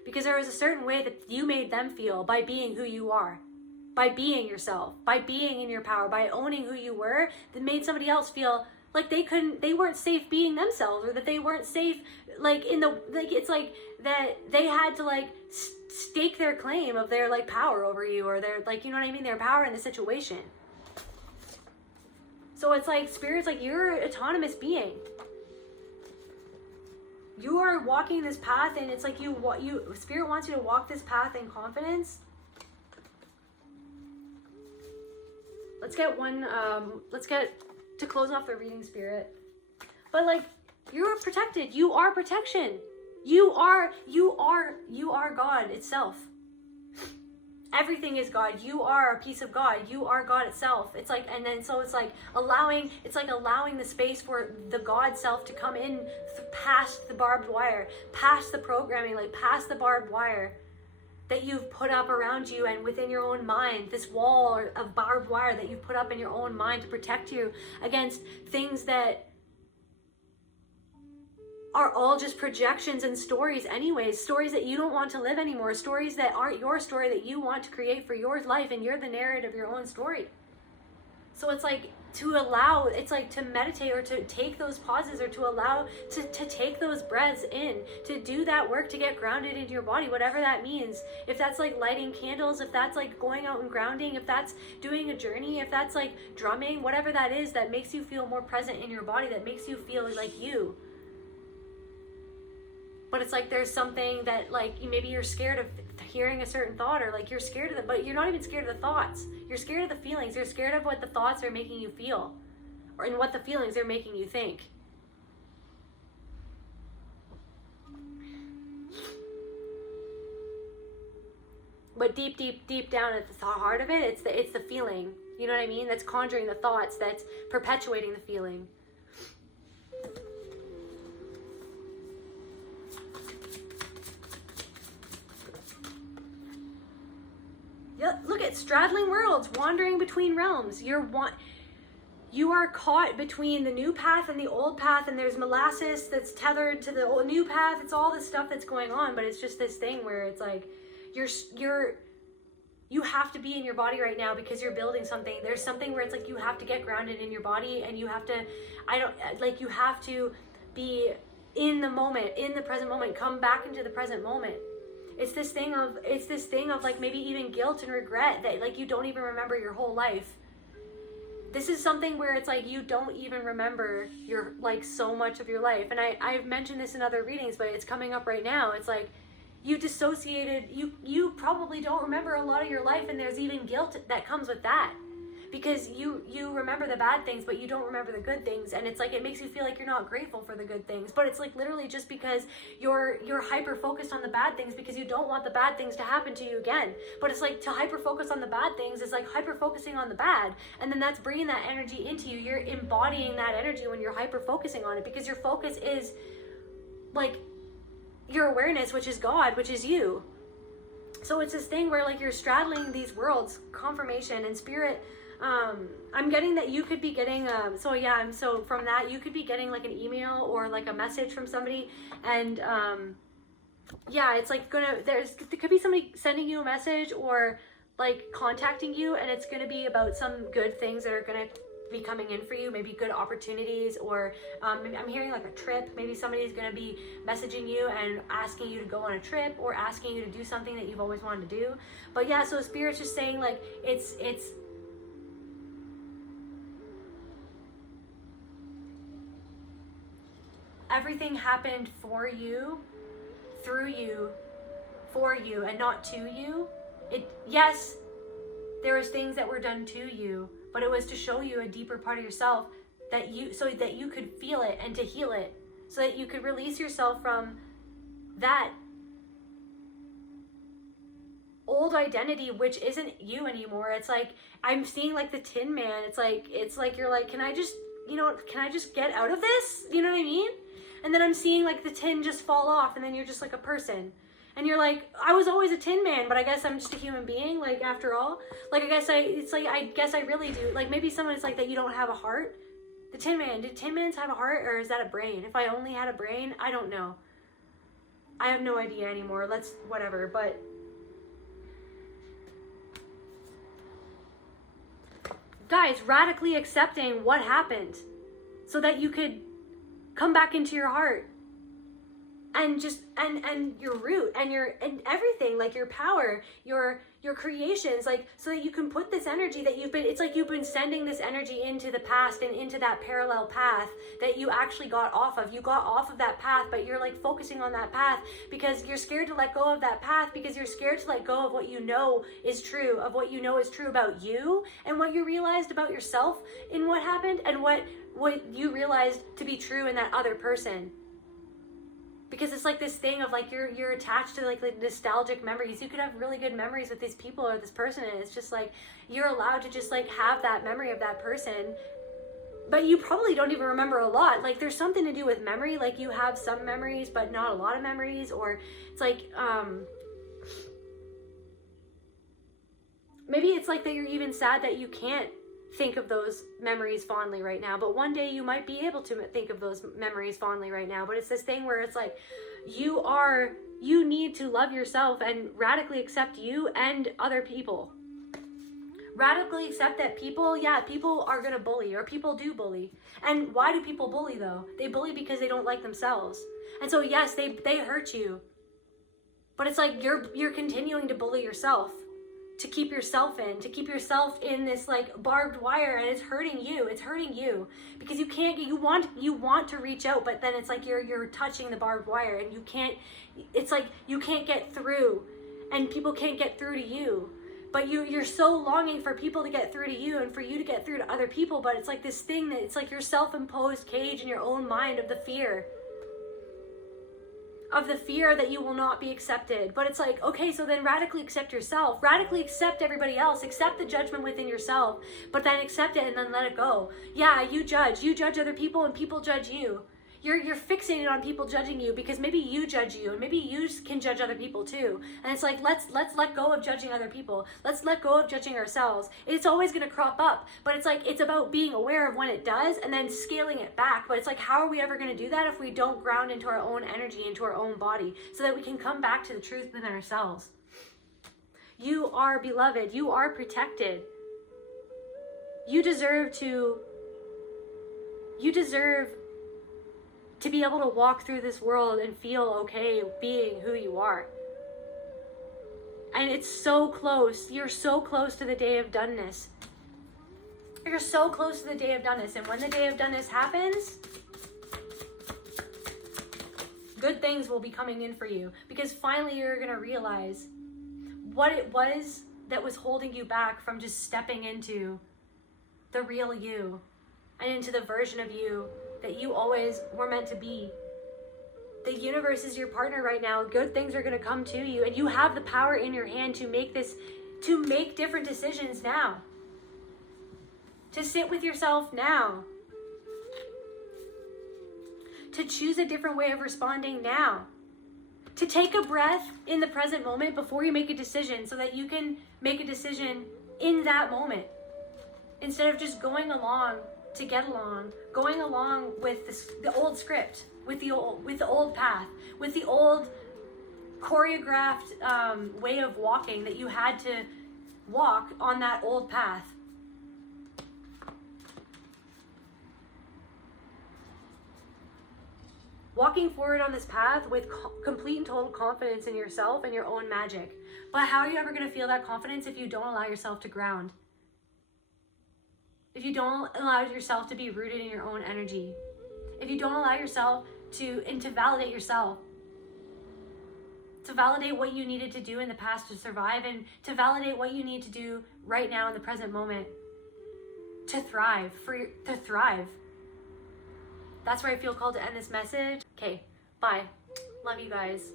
because there was a certain way that you made them feel by being who you are, by being yourself, by being in your power, by owning who you were, that made somebody else feel like they weren't safe being themselves, or that they weren't safe, like it's like that they had to like stake their claim of their like power over you, or their, like, you know what I mean, their power in the situation. So it's like Spirit's like, you're an autonomous being. You are walking this path, and it's like Spirit wants you to walk this path in confidence. Let's get to close off the reading, Spirit. But like, you're protected. You are protection. You are God itself. Everything is God. You are a piece of God. You are God itself. It's like, and then so it's like allowing the space for the God self to come in past the barbed wire, past the programming, like past the barbed wire that you've put up around you and within your own mind, this wall of barbed wire that you've put up in your own mind to protect you against things that are all just projections and stories anyways, stories that you don't want to live anymore, stories that aren't your story that you want to create for your life, and you're the narrative of your own story. So it's like it's like to meditate, or to take those pauses, or to allow to take those breaths in, to do that work, to get grounded into your body, whatever that means. If that's like lighting candles, if that's like going out and grounding, if that's doing a journey, if that's like drumming, whatever that is that makes you feel more present in your body, that makes you feel like you. But it's like there's something that like maybe you're scared of hearing a certain thought, or like you're scared of it, but you're not even scared of the thoughts. You're scared of the feelings. You're scared of what the thoughts are making you feel, or in what the feelings are making you think. But deep down at the heart of it, it's the feeling. You know what I mean? That's conjuring the thoughts, that's perpetuating the feeling. Look at straddling worlds, wandering between realms. You are caught between the new path and the old path, and there's molasses that's tethered to the old, new path. It's all this stuff that's going on, but it's just this thing where it's like you have to be in your body right now because you're building something. There's something where it's like you have to get grounded in your body, and you have to you have to be in the moment, in the present moment. Come back into the present moment. It's this thing of like maybe even guilt and regret that like you don't even remember your whole life. This is something where it's like you don't even remember your like so much of your life. And I've mentioned this in other readings, but it's coming up right now. It's like you dissociated, you probably don't remember a lot of your life, and there's even guilt that comes with that. Because you remember the bad things, but you don't remember the good things, and it's like it makes you feel like you're not grateful for the good things. But it's like literally just because you're hyper focused on the bad things because you don't want the bad things to happen to you again. But it's like to hyper focus on the bad things is like hyper focusing on the bad, and then that's bringing that energy into you. You're embodying that energy when you're hyper focusing on it, because your focus is like your awareness, which is God, which is you. So it's this thing where like you're straddling these worlds, confirmation and spirit. I'm getting that you could be getting, so from that, you could be getting like an email or like a message from somebody, and, it's like there could be somebody sending you a message or like contacting you, and it's gonna be about some good things that are gonna be coming in for you, maybe good opportunities, or I'm hearing like a trip. Maybe somebody's gonna be messaging you and asking you to go on a trip, or asking you to do something that you've always wanted to do. But yeah, so Spirit's just saying like it's everything happened for you, through you, for you, and not to you. Yes, there was things that were done to you, but it was to show you a deeper part of yourself so that you could feel it and to heal it, so that you could release yourself from that old identity, which isn't you anymore. It's like I'm seeing like the Tin Man. It's like you're like, can I just get out of this? You know what I mean? And then I'm seeing like the tin just fall off, and then you're just like a person. And you're like, I was always a Tin Man, but I guess I'm just a human being, like, after all. Like, I guess I really do. Like, maybe someone is like that you don't have a heart. The Tin Man, did Tin Mans have a heart, or is that a brain? If I only had a brain, I don't know. I have no idea anymore. Whatever. But guys, radically accepting what happened so that you could come back into your heart and just and your root and everything, like your power, your creations, like, so that you can put this energy that it's like you've been sending this energy into the past and into that parallel path that you actually got off of. You got off of that path, but you're like focusing on that path because you're scared to let go of that path, because you're scared to let go of what you know is true, of what you know is true about you and what you realized about yourself in what happened, and what you realized to be true in that other person. Because it's like this thing of like you're attached to like the nostalgic memories. You could have really good memories with these people or this person, and it's just like you're allowed to just like have that memory of that person, but you probably don't even remember a lot. Like there's something to do with memory, like you have some memories but not a lot of memories, or it's like maybe it's like that you're even sad that you can't think of those memories fondly right now, but one day you might be able to think of those memories fondly right now. But it's this thing where it's like you need to love yourself and radically accept you and other people. Radically accept that people are gonna bully, or people do bully. And why do people bully though? They bully because they don't like themselves. And so yes, they hurt you, but it's like you're continuing to bully yourself, to keep yourself in this like barbed wire, and it's hurting you because you want to reach out, but then it's like you're touching the barbed wire and it's like you can't get through, and people can't get through to you, but you're so longing for people to get through to you and for you to get through to other people. But it's like this thing that it's like your self-imposed cage in your own mind of the fear that you will not be accepted. But it's like, okay, so then radically accept yourself, radically accept everybody else, accept the judgment within yourself, but then accept it and then let it go. Yeah, you judge other people and people judge you. You're fixated on people judging you because maybe you judge you and maybe you can judge other people too. And it's like, let's let go of judging other people. Let's let go of judging ourselves. It's always going to crop up, but it's like, it's about being aware of when it does and then scaling it back. But it's like, how are we ever going to do that if we don't ground into our own energy, into our own body, so that we can come back to the truth within ourselves? You are beloved. You are protected. You deserve to be able to walk through this world and feel okay being who you are. And it's so close. You're so close to the day of doneness. You're so close to the day of doneness. And when the day of doneness happens, good things will be coming in for you, because finally you're going to realize what it was that was holding you back from just stepping into the real you and into the version of you that you always were meant to be. The universe is your partner right now. Good things are going to come to you, and you have the power in your hand to make different decisions now. To sit with yourself now. To choose a different way of responding now. To take a breath in the present moment before you make a decision, so that you can make a decision in that moment, instead of just going along to get along, going along with the old script, with the old path, with the old choreographed way of walking that you had to walk on that old path. Walking forward on this path with complete and total confidence in yourself and your own magic. But how are you ever going to feel that confidence if you don't allow yourself to ground? If you don't allow yourself to be rooted in your own energy, if you don't allow yourself to validate yourself, to validate what you needed to do in the past to survive, and to validate what you need to do right now in the present moment to thrive, to thrive. That's where I feel called to end this message. Okay, bye. Love you guys.